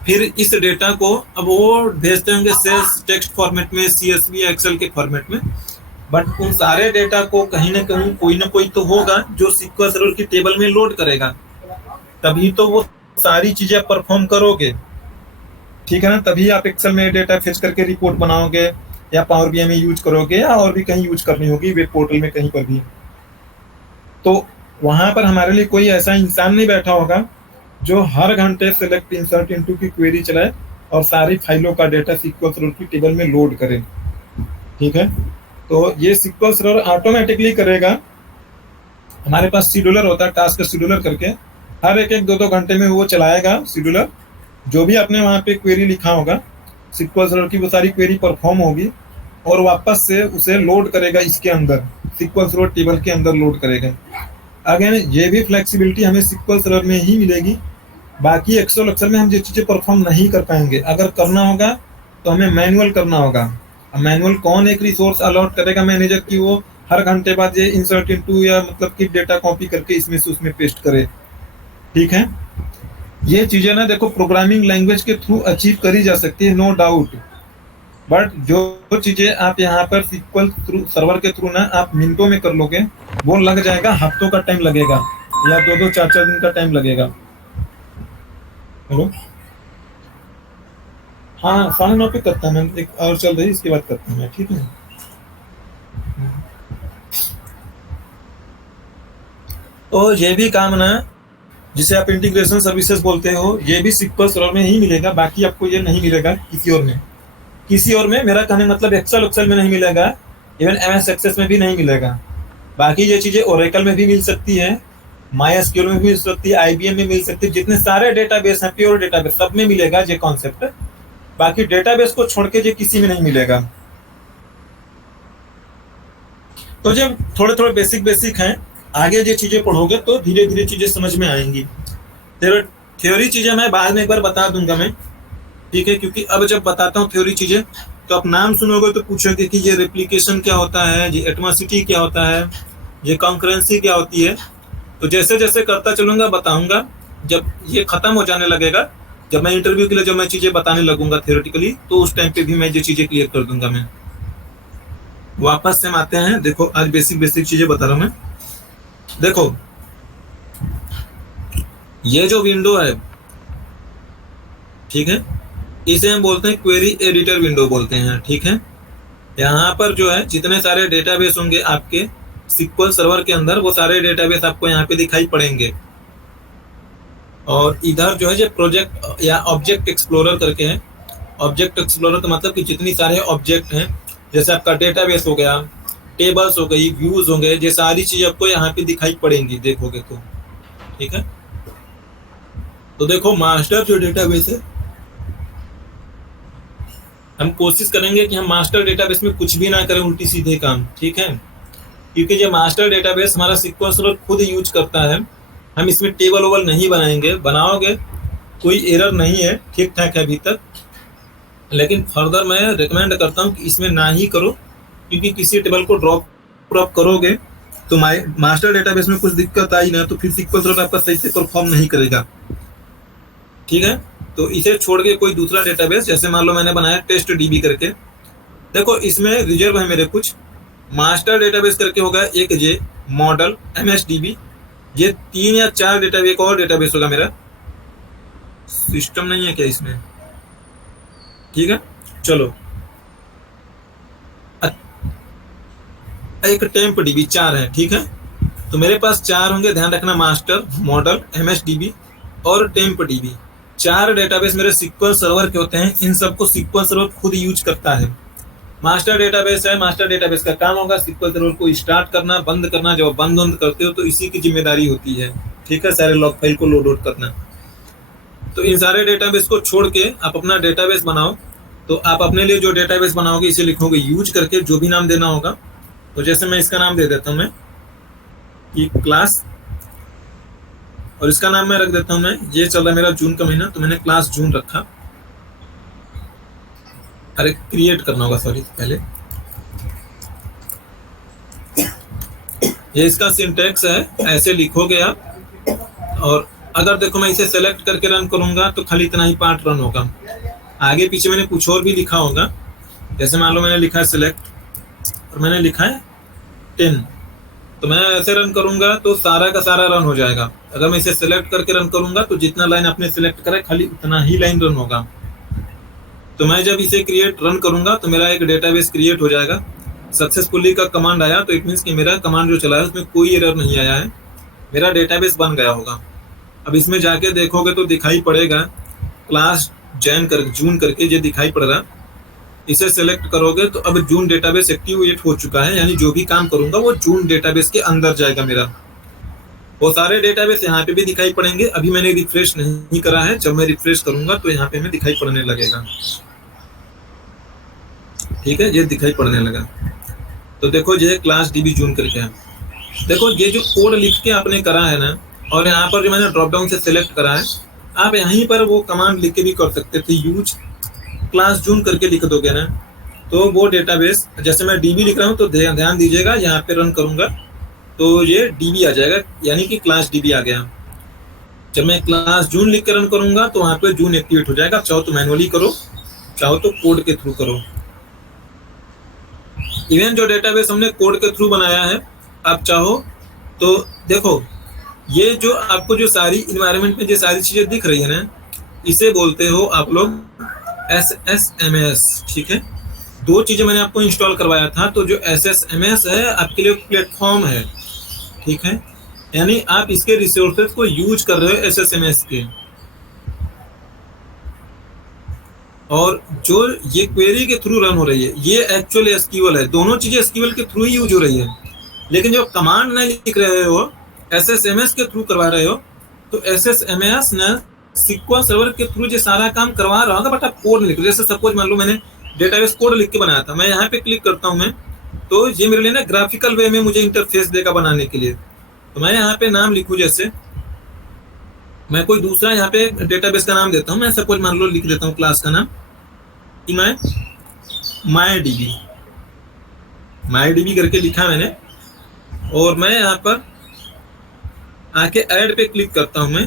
फिर इस डेटा को अब वो भेजते होंगे सेल्स टेक्स्ट फॉर्मेट में, CSV या एक्सेल के फॉर्मेट में। बट उन सारे डेटा को कहीं ना कोई तो होगा जो SQL सर्वर की टेबल में लोड करेगा, तभी तो वो सारी चीजें परफॉर्म करोगे। ठीक है ना, तभी आप एक्सेल में डेटा फेच करके रिपोर्ट बनाओगे, या पावर BI में यूज करोगे, या और भी कहीं यूज करनी होगी, वेब पोर्टल में कहीं पर भी। तो वहां पर हमारे लिए कोई ऐसा इंसान नहीं बैठा होगा जो हर घंटे सेलेक्ट इंसर्ट इनटू की क्वेरी चलाए और सारी फाइलों का डेटा SQL सर्वर की टेबल में लोड करे। ठीक है, तो ये SQL सर्वर ऑटोमेटिकली करेगा। हमारे पास शेड्यूलर होता है, टास्क शेड्यूलर करके, हर एक 2-2 घंटे में वो चलाएगा शेड्यूलर। जो भी आपने वहाँ पे क्वेरी लिखा होगा SQL सर्वर की, वो सारी क्वेरी परफॉर्म होगी और वापस से उसे लोड करेगा इसके अंदर, SQL सर्वर टेबल के अंदर लोड करेगा। अगेन ये भी फ्लेक्सिबिलिटी हमें SQL सर्वर में ही मिलेगी। बाकी एक्सेल में हम जो चीज़ें परफॉर्म नहीं कर पाएंगे, अगर करना होगा तो हमें मैनुअल करना होगा। अब मैनुअल कौन एक रिसोर्स अलॉट करेगा मैनेजर की वो हर घंटे बाद ये इंसर्ट इनटू या मतलब कि डेटा कॉपी करके इसमें से उसमें पेस्ट करे। ठीक है, ये चीजें ना देखो प्रोग्रामिंग लैंग्वेज के थ्रू अचीव करी जा सकती है, नो डाउट। बट जो चीजें आप यहाँ पर SQL सर्वर के थ्रू ना आप मिनटों में कर लोगे, वो लग जाएगा हफ्तों का टाइम लगेगा, या 2-2 4-4 दिन का टाइम लगेगा। हेलो, हाँ 9:30 पे करता है, मैं एक और चल रही इसके बाद करता हूँ मैं। ठीक है, तो ये भी काम ना जिसे आप इंटीग्रेशन सर्विसेज बोलते हो, ये भी SQL सर्वर में ही मिलेगा। बाकी आपको ये नहीं मिलेगा किसी और में। किसी और में मेरा कहने मतलब एक्सेल में नहीं मिलेगा, इवन MS एक्सेस में भी नहीं मिलेगा। बाकी ये चीजें ओरेकल में भी मिल सकती है, MySQL में भी मिल सकती है, IBM में मिल सकती है, जितने सारे डेटाबेस हैं प्योर डेटाबेस सब में मिलेगा ये कॉन्सेप्ट। बाकी डेटाबेस को छोड़ के ये किसी में नहीं मिलेगा। तो जब थोड़े थोड़े बेसिक हैं, आगे ये चीजें पढ़ोगे तो धीरे धीरे चीजें समझ में आएंगी। थ्योरी चीजें मैं बाद में एक बार बता दूंगा मैं। ठीक है, क्योंकि अब जब बताता हूँ थ्योरी चीजें तो आप नाम सुनोगे तो पूछोगे कि ये रेप्लिकेशन क्या होता है, ये एटमॉसिटी क्या होता है, ये कॉन्करेंसी क्या होती है। तो जैसे जैसे करता चलूंगा बताऊंगा। जब ये खत्म हो जाने लगेगा, जब मैं इंटरव्यू के लिए जब मैं चीजें बताने लगूंगा थियोरेटिकली, तो उस टाइम पे भी मैं ये चीजें क्लियर कर दूंगा मैं। वापस से हम आते हैं, देखो आज बेसिक चीजें बता रहा हूँ मैं। देखो ये जो विंडो है, ठीक है, इसे हम बोलते हैं क्वेरी एडिटर विंडो बोलते हैं। ठीक है, यहाँ पर जो है जितने सारे डेटाबेस होंगे आपके SQL सर्वर के अंदर, वो सारे डेटाबेस आपको यहाँ पे दिखाई पड़ेंगे। और इधर जो है ये प्रोजेक्ट या ऑब्जेक्ट एक्सप्लोरर करके है। ऑब्जेक्ट एक्सप्लोरर का मतलब कि जितनी सारे ऑब्जेक्ट हैं, जैसे आपका डेटाबेस हो गया, टेबल्स हो गई, व्यूज होंगे, ये सारी चीजें आपको यहाँ पे दिखाई पड़ेंगी देखोगे तो। ठीक है, तो देखो मास्टर जो डेटाबेस है, हम कोशिश करेंगे कि हम मास्टर डेटाबेस में कुछ भी ना करें उल्टी सीधे काम। ठीक है, क्योंकि ये मास्टर डेटाबेस हमारा SQL सर्वर खुद यूज करता है। हम इसमें टेबल वोबल नहीं बनाएंगे, बनाओगे कोई एरर नहीं है, ठीक ठाक है अभी तक। लेकिन फर्दर मैं रिकमेंड करता हूँ कि इसमें ना ही करो, क्योंकि किसी टेबल को ड्रॉप करोगे तो मास्टर डेटाबेस में कुछ दिक्कत आई ना, तो फिर SQL सर्वर आपका सही से परफॉर्म नहीं करेगा। ठीक है, तो इसे छोड़ के कोई दूसरा डेटाबेस, जैसे मान लो मैंने बनाया टेस्ट DB करके, देखो इसमें रिजर्व है मेरे कुछ। मास्टर डेटाबेस करके होगा एक, ये मॉडल MSDB, ये 3 या 4 डेटाबेस, एक और डेटाबेस होगा मेरा। सिस्टम नहीं है क्या इसमें? ठीक है, चलो एक टेम्प DB 4 है। ठीक है, तो मेरे पास 4 होंगे, ध्यान रखना, मास्टर, मॉडल, MSDB और टेम्प DB। 4 डेटाबेस मेरे SQL सर्वर के होते हैं। इन सबको SQL सर्वर खुद यूज करता है। मास्टर डेटाबेस है, मास्टर डेटाबेस का काम होगा SQL सर्वर को स्टार्ट करना, बंद करना। जब बंद करते हो तो इसी की जिम्मेदारी होती है। ठीक है, सारे लॉग फाइल को लोड आउट करना। तो इन सारे डेटाबेस को छोड़ के आप अपना डेटाबेस बनाओ। तो आप अपने लिए जो डेटाबेस बनाओगे इसे लिखोगे यूज करके, जो भी नाम देना होगा। तो जैसे मैं इसका नाम दे देता हूँ मैं कि क्लास, और इसका नाम मैं रख देता हूँ मैं, ये चल रहा है मेरा जून का महीना, तो मैंने क्लास जून रखा। अरे क्रिएट करना होगा, सॉरी, पहले ये इसका सिंटैक्स है, ऐसे लिखोगे आप। और अगर देखो मैं इसे सेलेक्ट करके रन करूंगा तो खाली इतना ही पार्ट रन होगा, आगे पीछे मैंने कुछ और भी लिखा होगा। जैसे मान लो मैंने लिखा है सिलेक्ट और मैंने लिखा है 10, तो मैं ऐसे रन करूंगा तो सारा का सारा रन हो जाएगा। अगर मैं इसे सेलेक्ट करके रन करूंगा तो जितना लाइन आपने सेलेक्ट करा है खाली उतना ही लाइन रन होगा। तो मैं जब इसे क्रिएट रन करूंगा तो मेरा एक डेटाबेस क्रिएट हो जाएगा। सक्सेसफुली का कमांड आया तो इट मीन्स कि मेरा कमांड जो चला है उसमें कोई एरर नहीं आया है, मेरा डेटाबेस बन गया होगा। अब इसमें जाके देखोगे तो दिखाई पड़ेगा क्लास जून करके ये दिखाई पड़ रहा। इसे सेलेक्ट करोगे तो अब जून डेटाबेस एक्टिवेट हो चुका है, यानी जो भी काम करूंगा वो जून डेटाबेस के अंदर जाएगा मेरा। वो सारे डेटाबेस यहाँ पे भी दिखाई पड़ेंगे। अभी मैंने रिफ्रेश नहीं करा है, जब मैं रिफ्रेश करूंगा तो यहाँ पे हमें दिखाई पड़ने लगेगा। ठीक है, ये दिखाई पड़ने लगा। तो देखो ये क्लास डीबी जून करके है। देखो ये जो कोड लिख के आपने करा है ना, और यहाँ पर जो मैंने ड्रॉप डाउन से सिलेक्ट करा है, आप यहीं पर वो कमांड लिख के भी कर सकते थे, यूज क्लास जून करके लिख दोगे ना तो वो डेटाबेस, जैसे मैं डीबी लिख रहा हूँ तो ध्यान दीजिएगा, यहाँ पे रन करूंगा तो ये डीबी आ जाएगा, यानी कि क्लास डीबी आ गया। जब मैं क्लास जून लिख के रन करूंगा तो वहाँ पे जून एक्टिवेट हो जाएगा। चाहो तो मैनुअली करो, चाहो तो कोड के थ्रू करो। इवन जो डेटाबेस हमने कोड के थ्रू बनाया है, आप चाहो तो देखो ये जो आपको जो सारी इन्वायरमेंट में जो सारी चीजें दिख रही है ना, इसे बोलते हो आप लोग SSMS। ठीक है, दो चीजें मैंने आपको इंस्टॉल करवाया था। तो जो SSMS है आपके लिए प्लेटफॉर्म है, ठीक है, यानी आप इसके रिसोर्सेज को यूज कर रहे हो SSMS के। और जो ये क्वेरी के थ्रू रन हो रही है ये एक्चुअल एसक्यूएल है, दोनों चीजें एसक्यूएल के थ्रू ही यूज हो रही है। लेकिन जो कमांड नहीं लिख रहे हो, SSMS के थ्रू करवा रहे हो, तो SSMS ने SQL सर्वर के थ्रू जो सारा काम करवा रहा होगा, बट आप कोड लिख रहे हो। जैसे सपोज मान लो मैंने डेटाबेस कोड लिख के बनाया था, मैं यहाँ पे क्लिक करता हूँ मैं, तो ये मेरे लिए ना ग्राफिकल वे में मुझे इंटरफेस देगा बनाने के लिए। तो मैं यहाँ पे नाम लिखूँ, जैसे मैं कोई दूसरा यहाँ पे डेटाबेस का नाम देता हूँ। मैं सपोज मान लो लिख देता हूँ क्लास का नाम कि मैं MyDB करके लिखा मैंने, और मैं यहाँ पर आके ऐड पे क्लिक करता हूँ मैं,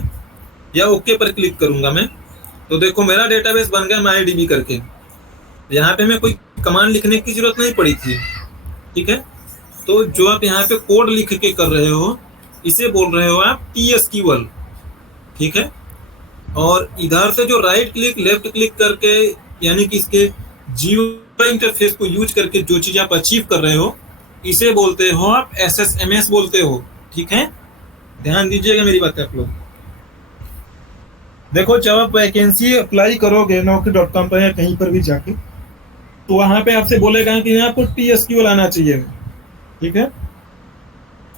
या ओके पर क्लिक करूंगा मैं, तो देखो मेरा डेटाबेस बन गया MyDB करके। यहाँ पे मैं कोई कमांड लिखने की जरूरत नहीं पड़ी थी। ठीक है, तो जो आप यहाँ पे कोड लिख के कर रहे हो इसे बोल रहे हो आप TSQL। ठीक है, और इधर से जो राइट क्लिक लेफ्ट क्लिक करके, यानी कि इसके जीयूआई इंटरफेस को यूज करके जो चीज आप अचीव कर रहे हो, इसे बोलते हो आप SSMS बोलते हो। ठीक है, ध्यान दीजिएगा मेरी बात आप लोग। देखो जब आप वैकेंसी अप्लाई करोगे naukri.com पर या कहीं पर भी जाके, तो वहां पे आपसे बोलेगा कि आपको TSQL आना चाहिए। ठीक है,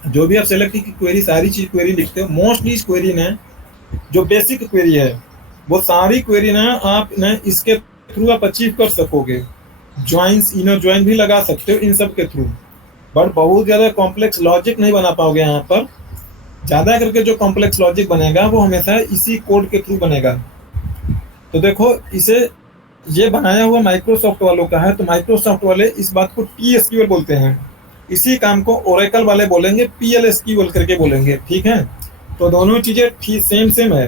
जो भी आप सेलेक्ट की क्वेरी, सारी चीज क्वेरी लिखते हो, मोस्टली इस क्वेरी ने जो बेसिक क्वेरी है वो सारी क्वेरी ना आप ना इसके थ्रू आप अचीव कर सकोगे। ज्वाइंस, इनर ज्वाइन भी लगा सकते हो इन सब के थ्रू, बट बहुत ज्यादा कॉम्प्लेक्स लॉजिक नहीं बना पाओगे। यहाँ पर ज्यादा करके जो कॉम्प्लेक्स लॉजिक बनेगा वो हमेशा इसी कोड के थ्रू बनेगा। तो देखो इसे ये बनाया हुआ माइक्रोसॉफ्ट वालों का है, तो माइक्रोसॉफ्ट वाले इस बात को TSQL बोलते हैं। इसी काम को ओरेकल वाले बोलेंगे PLSQL करके बोलेंगे। ठीक है, तो दोनों चीजें सेम है।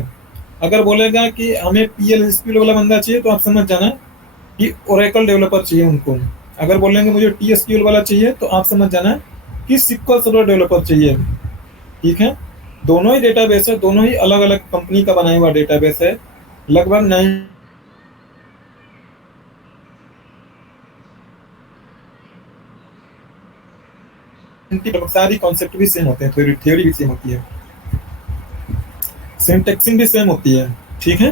अगर बोलेगा कि हमें PLSQL वाला बंदा चाहिए तो आप समझ जाना कि ओरेकल डेवलपर चाहिए उनको। अगर बोलेंगे मुझे TSQL वाला चाहिए तो आप समझ जाना कि SQL सर्वर डेवलपर चाहिए। ठीक है, दोनों ही डेटाबेस है, दोनों ही अलग अलग कंपनी का बनाया हुआ डेटाबेस है। लगभग 90 सारी कॉन्सेप्ट भी सेम होते हैं, थ्योरी भी सेम होती है, सिंटैक्सिंग भी सेम होती है। ठीक है,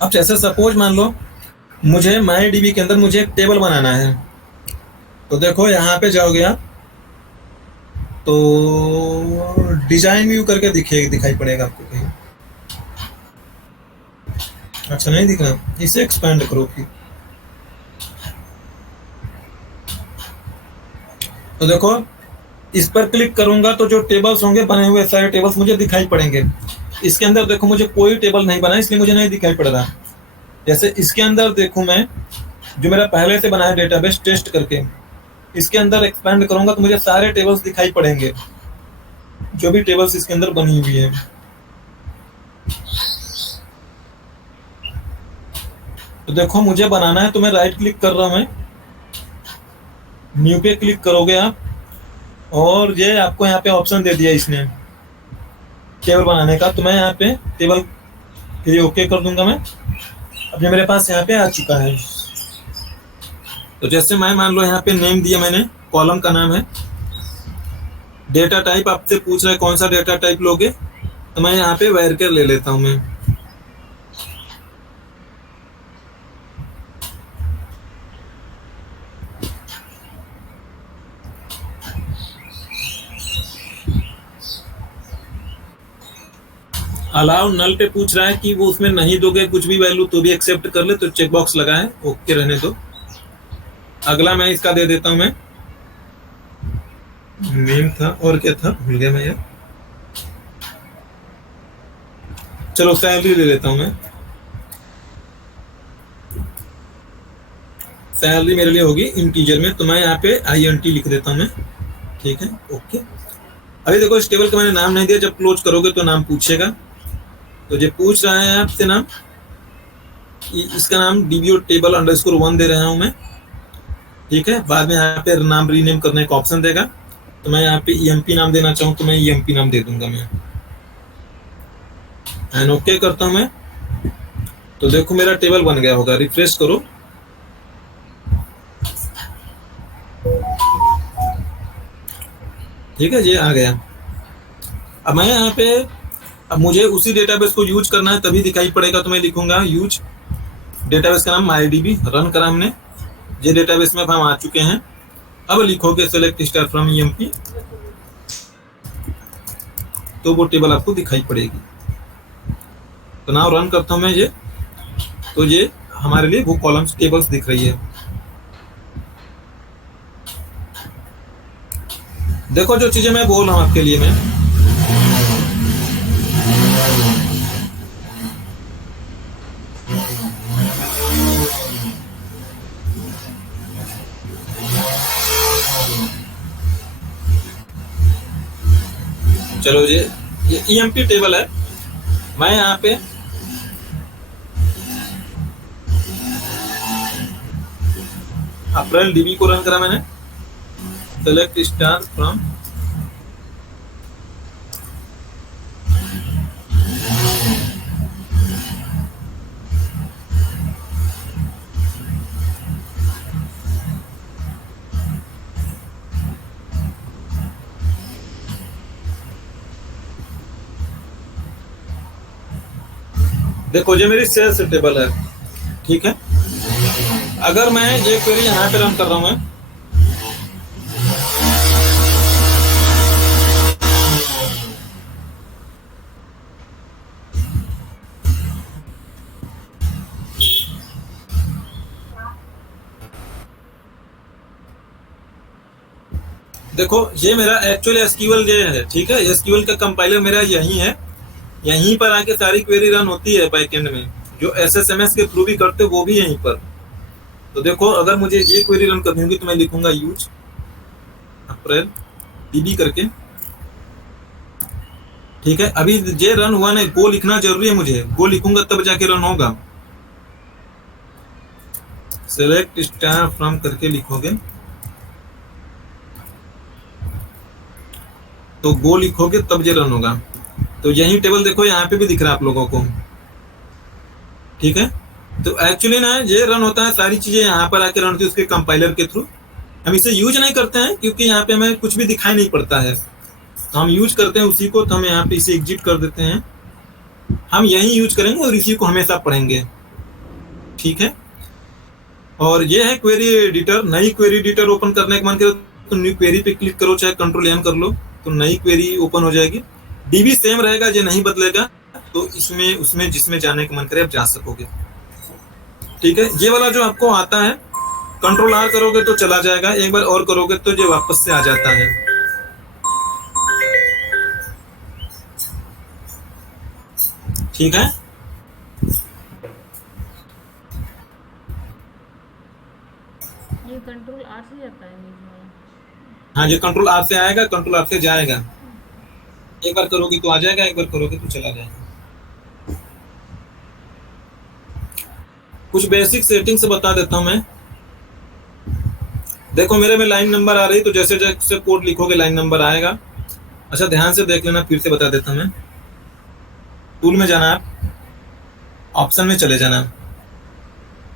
अब जैसे सपोज मान लो मुझे MyDB के अंदर मुझे एक टेबल बनाना है, तो देखो यहाँ पे जाओगे आप, तो डिजाइन व्यू करके दिखाई पड़ेगा आपको कहीं। अच्छा नहीं दिख रहा, इसे एक्सपेंड करो फिर। तो देखो इस पर क्लिक करूंगा तो जो टेबल्स होंगे बने हुए सारे टेबल्स मुझे दिखाई पड़ेंगे। इसके अंदर देखो मुझे कोई टेबल नहीं बना इसलिए मुझे नहीं दिखाई पड़ रहा। जैसे इसके अंदर देखूं मैं, जो मेरा पहले से बना है डेटाबेस टेस्ट करके, इसके अंदर एक्सपेंड करूंगा तो मुझे सारे टेबल्स दिखाई पड़ेंगे, जो भी टेबल्स इसके अंदर बनी हुई है। तो देखो मुझे बनाना है तो मैं राइट क्लिक कर रहा हूं, मैं न्यू पे क्लिक करोगे आप, और ये आपको यहाँ पे ऑप्शन दे दिया इसने टेबल बनाने का। तो मैं यहाँ पे टेबल के लिए ओके कर दूंगा मैं। अब ये मेरे पास यहाँ पे आ चुका है। तो जैसे मैं मान लो यहाँ पे नेम दिया मैंने, कॉलम का नाम है। डेटा टाइप आपसे पूछ रहा है कौन सा डेटा टाइप लोगे, तो मैं यहाँ पे वेरकर ले लेता हूँ मैं। अलाउ नल पे पूछ रहा है कि वो उसमें नहीं दोगे कुछ भी वैल्यू तो भी एक्सेप्ट कर ले, तो चेक बॉक्स लगा है, ओके रहने दो। अगला मैं इसका दे देता हूं, मैं नेम था और क्या था भूल गया मैं यार। चलो सैलरी ले लेता हूं मैं। सैलरी मेरे लिए होगी इंटीजर में, तो मैं यहाँ पे INT लिख देता हूं मैं। ठीक है, ओके। अभी देखो इस टेबल का मैंने नाम नहीं दिया, जब क्लोज करोगे तो नाम पूछेगा। तो जो पूछ रहा है आपसे नाम, इसका नाम DBO टेबल _1 दे रहा हूं मैं। ठीक है, बाद में यहाँ पे नाम रीनेम करने का ऑप्शन देगा, तो मैं यहाँ पे EMP नाम देना चाहूँ तो मैं EMP नाम दे दूंगा मैं, एंड ओके करता हूँ मैं। तो देखो मेरा टेबल बन गया होगा, रिफ्रेश करो। ठीक है, ये आ गया। अब मैं यहाँ पे, अब मुझे उसी डेटाबेस को यूज करना है तभी दिखाई पड़ेगा, तो मैं लिखूंगा यूज डेटाबेस का नाम MyDB, रन करा हमने। ये डेटाबेस में अब हम आ चुके हैं। अब लिखोगे सेलेक्ट स्टार फ्रॉम EMP, तो वो टेबल आपको दिखाई पड़ेगी। तो नाउ रन करता हूं मैं ये, तो ये हमारे लिए वो कॉलम्स टेबल्स दिख रही है। देखो जो चीजें मैं बोल रहा हूं आपके लिए, मैं चलो ये EMP टेबल है। मैं यहाँ पे अप्रैल DB को रन करा मैंने, सेलेक्ट स्टार फ्रॉम, देखो ये मेरी सेल्स टेबल है। ठीक है, अगर मैं ये क्वेरी यहाँ पे रन कर रहा हूँ मैं, देखो ये मेरा एक्चुअली SQL ये है। ठीक है, SQL का कंपाइलर मेरा यही है, यहीं पर आके सारी क्वेरी रन होती है बैकएंड में। जो SSMS के थ्रू भी करते वो भी यहीं पर। तो देखो अगर मुझे ये क्वेरी रन करनी होगी तो मैं लिखूंगा यूज अप्रैल DB करके। ठीक है, अभी ये रन हुआ नहीं, गो लिखना जरूरी है मुझे, गो लिखूंगा तब जाके रन होगा। सेलेक्ट स्टार फ्रॉम करके लिखोगे तो गो लिखोगे तब ये रन होगा। तो यही टेबल देखो यहाँ पे भी दिख रहा है आप लोगों को। ठीक है, तो एक्चुअली ना ये रन होता है, सारी चीजें यहाँ पर आके रन होती है उसके कंपाइलर के थ्रू। हम इसे यूज नहीं करते हैं क्योंकि यहाँ पे हमें कुछ भी दिखाई नहीं पड़ता है, तो हम यूज करते हैं उसी को। तो हम यहाँ पे इसे एग्जिट कर देते हैं, हम यही यूज करेंगे और इसी को हमेशा पढ़ेंगे। ठीक है, और ये है क्वेरी एडिटर। नई क्वेरी एडिटर ओपन करने का मन करो तो न्यू क्वेरी पे क्लिक करो, चाहे Ctrl N कर लो, तो नई क्वेरी ओपन हो जाएगी। डीबी सेम रहेगा, ये नहीं बदलेगा, तो इसमें उसमें जिसमें जाने का मन करे आप जा सकोगे। ठीक है, ये वाला जो आपको आता है कंट्रोल आर करोगे तो चला जाएगा, एक बार और करोगे तो ये वापस से आ जाता है। ठीक है, ये कंट्रोल आर से जाता है बीच में। हाँ ये कंट्रोल आर से आएगा, कंट्रोल आर से जाएगा। एक बार करोगे तो आ जाएगा, एक बार करोगे तो चला जाएगा। कुछ बेसिक सेटिंग्स बता देता हूं मैं। देखो मेरे में लाइन नंबर आ रही, तो जैसे जैसे कोड लिखोगे लाइन नंबर आएगा। अच्छा ध्यान से देख लेना, फिर से बता देता हूं मैं। टूल में जाना, आप ऑप्शन में चले जाना,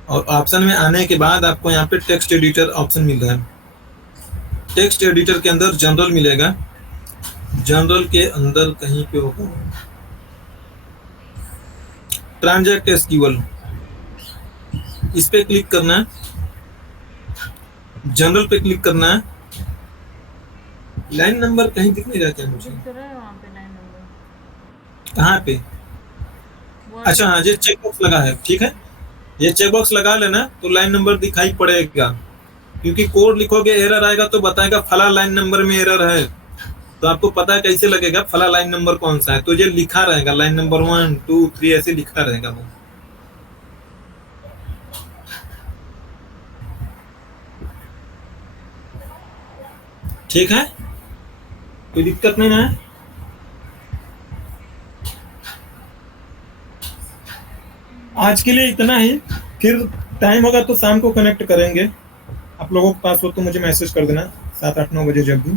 और ऑप्शन में आने के बाद आपको यहाँ पे टेक्स्ट एडिटर ऑप्शन मिल रहा है। टेक्स्ट एडिटर के अंदर जनरल मिलेगा, जनरल के अंदर कहीं पे होगा ट्रांजैक्ट एसक्यूएल, इस पे क्लिक करना है, जनरल पे क्लिक करना है। लाइन नंबर कहीं दिख नहीं जाता है मुझे, दिख तो रहा है वहाँ पे लाइन नंबर। कहाँ पे? Word- अच्छा हाँ, ये चेक बॉक्स लगा है, ठीक है, ये चेक बॉक्स लगा लेना तो लाइन नंबर दिखाई पड़ेगा। क्योंकि कोड लिखोगे एरर आएगा तो बताएगा फला लाइन नंबर में एरर है, तो आपको पता कैसे लगेगा फला लाइन नंबर कौन सा है? तो ये लिखा रहेगा लाइन नंबर 1 2 3 ऐसे लिखा रहेगा वो। ठीक है, कोई दिक्कत नहीं है। आज के लिए इतना ही, फिर टाइम होगा तो शाम को कनेक्ट करेंगे। आप लोगों के पास हो तो मुझे मैसेज कर देना 7 8 9 बजे जब भी।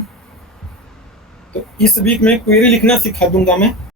तो इस वीक में क्वेरी लिखना सिखा दूंगा मैं।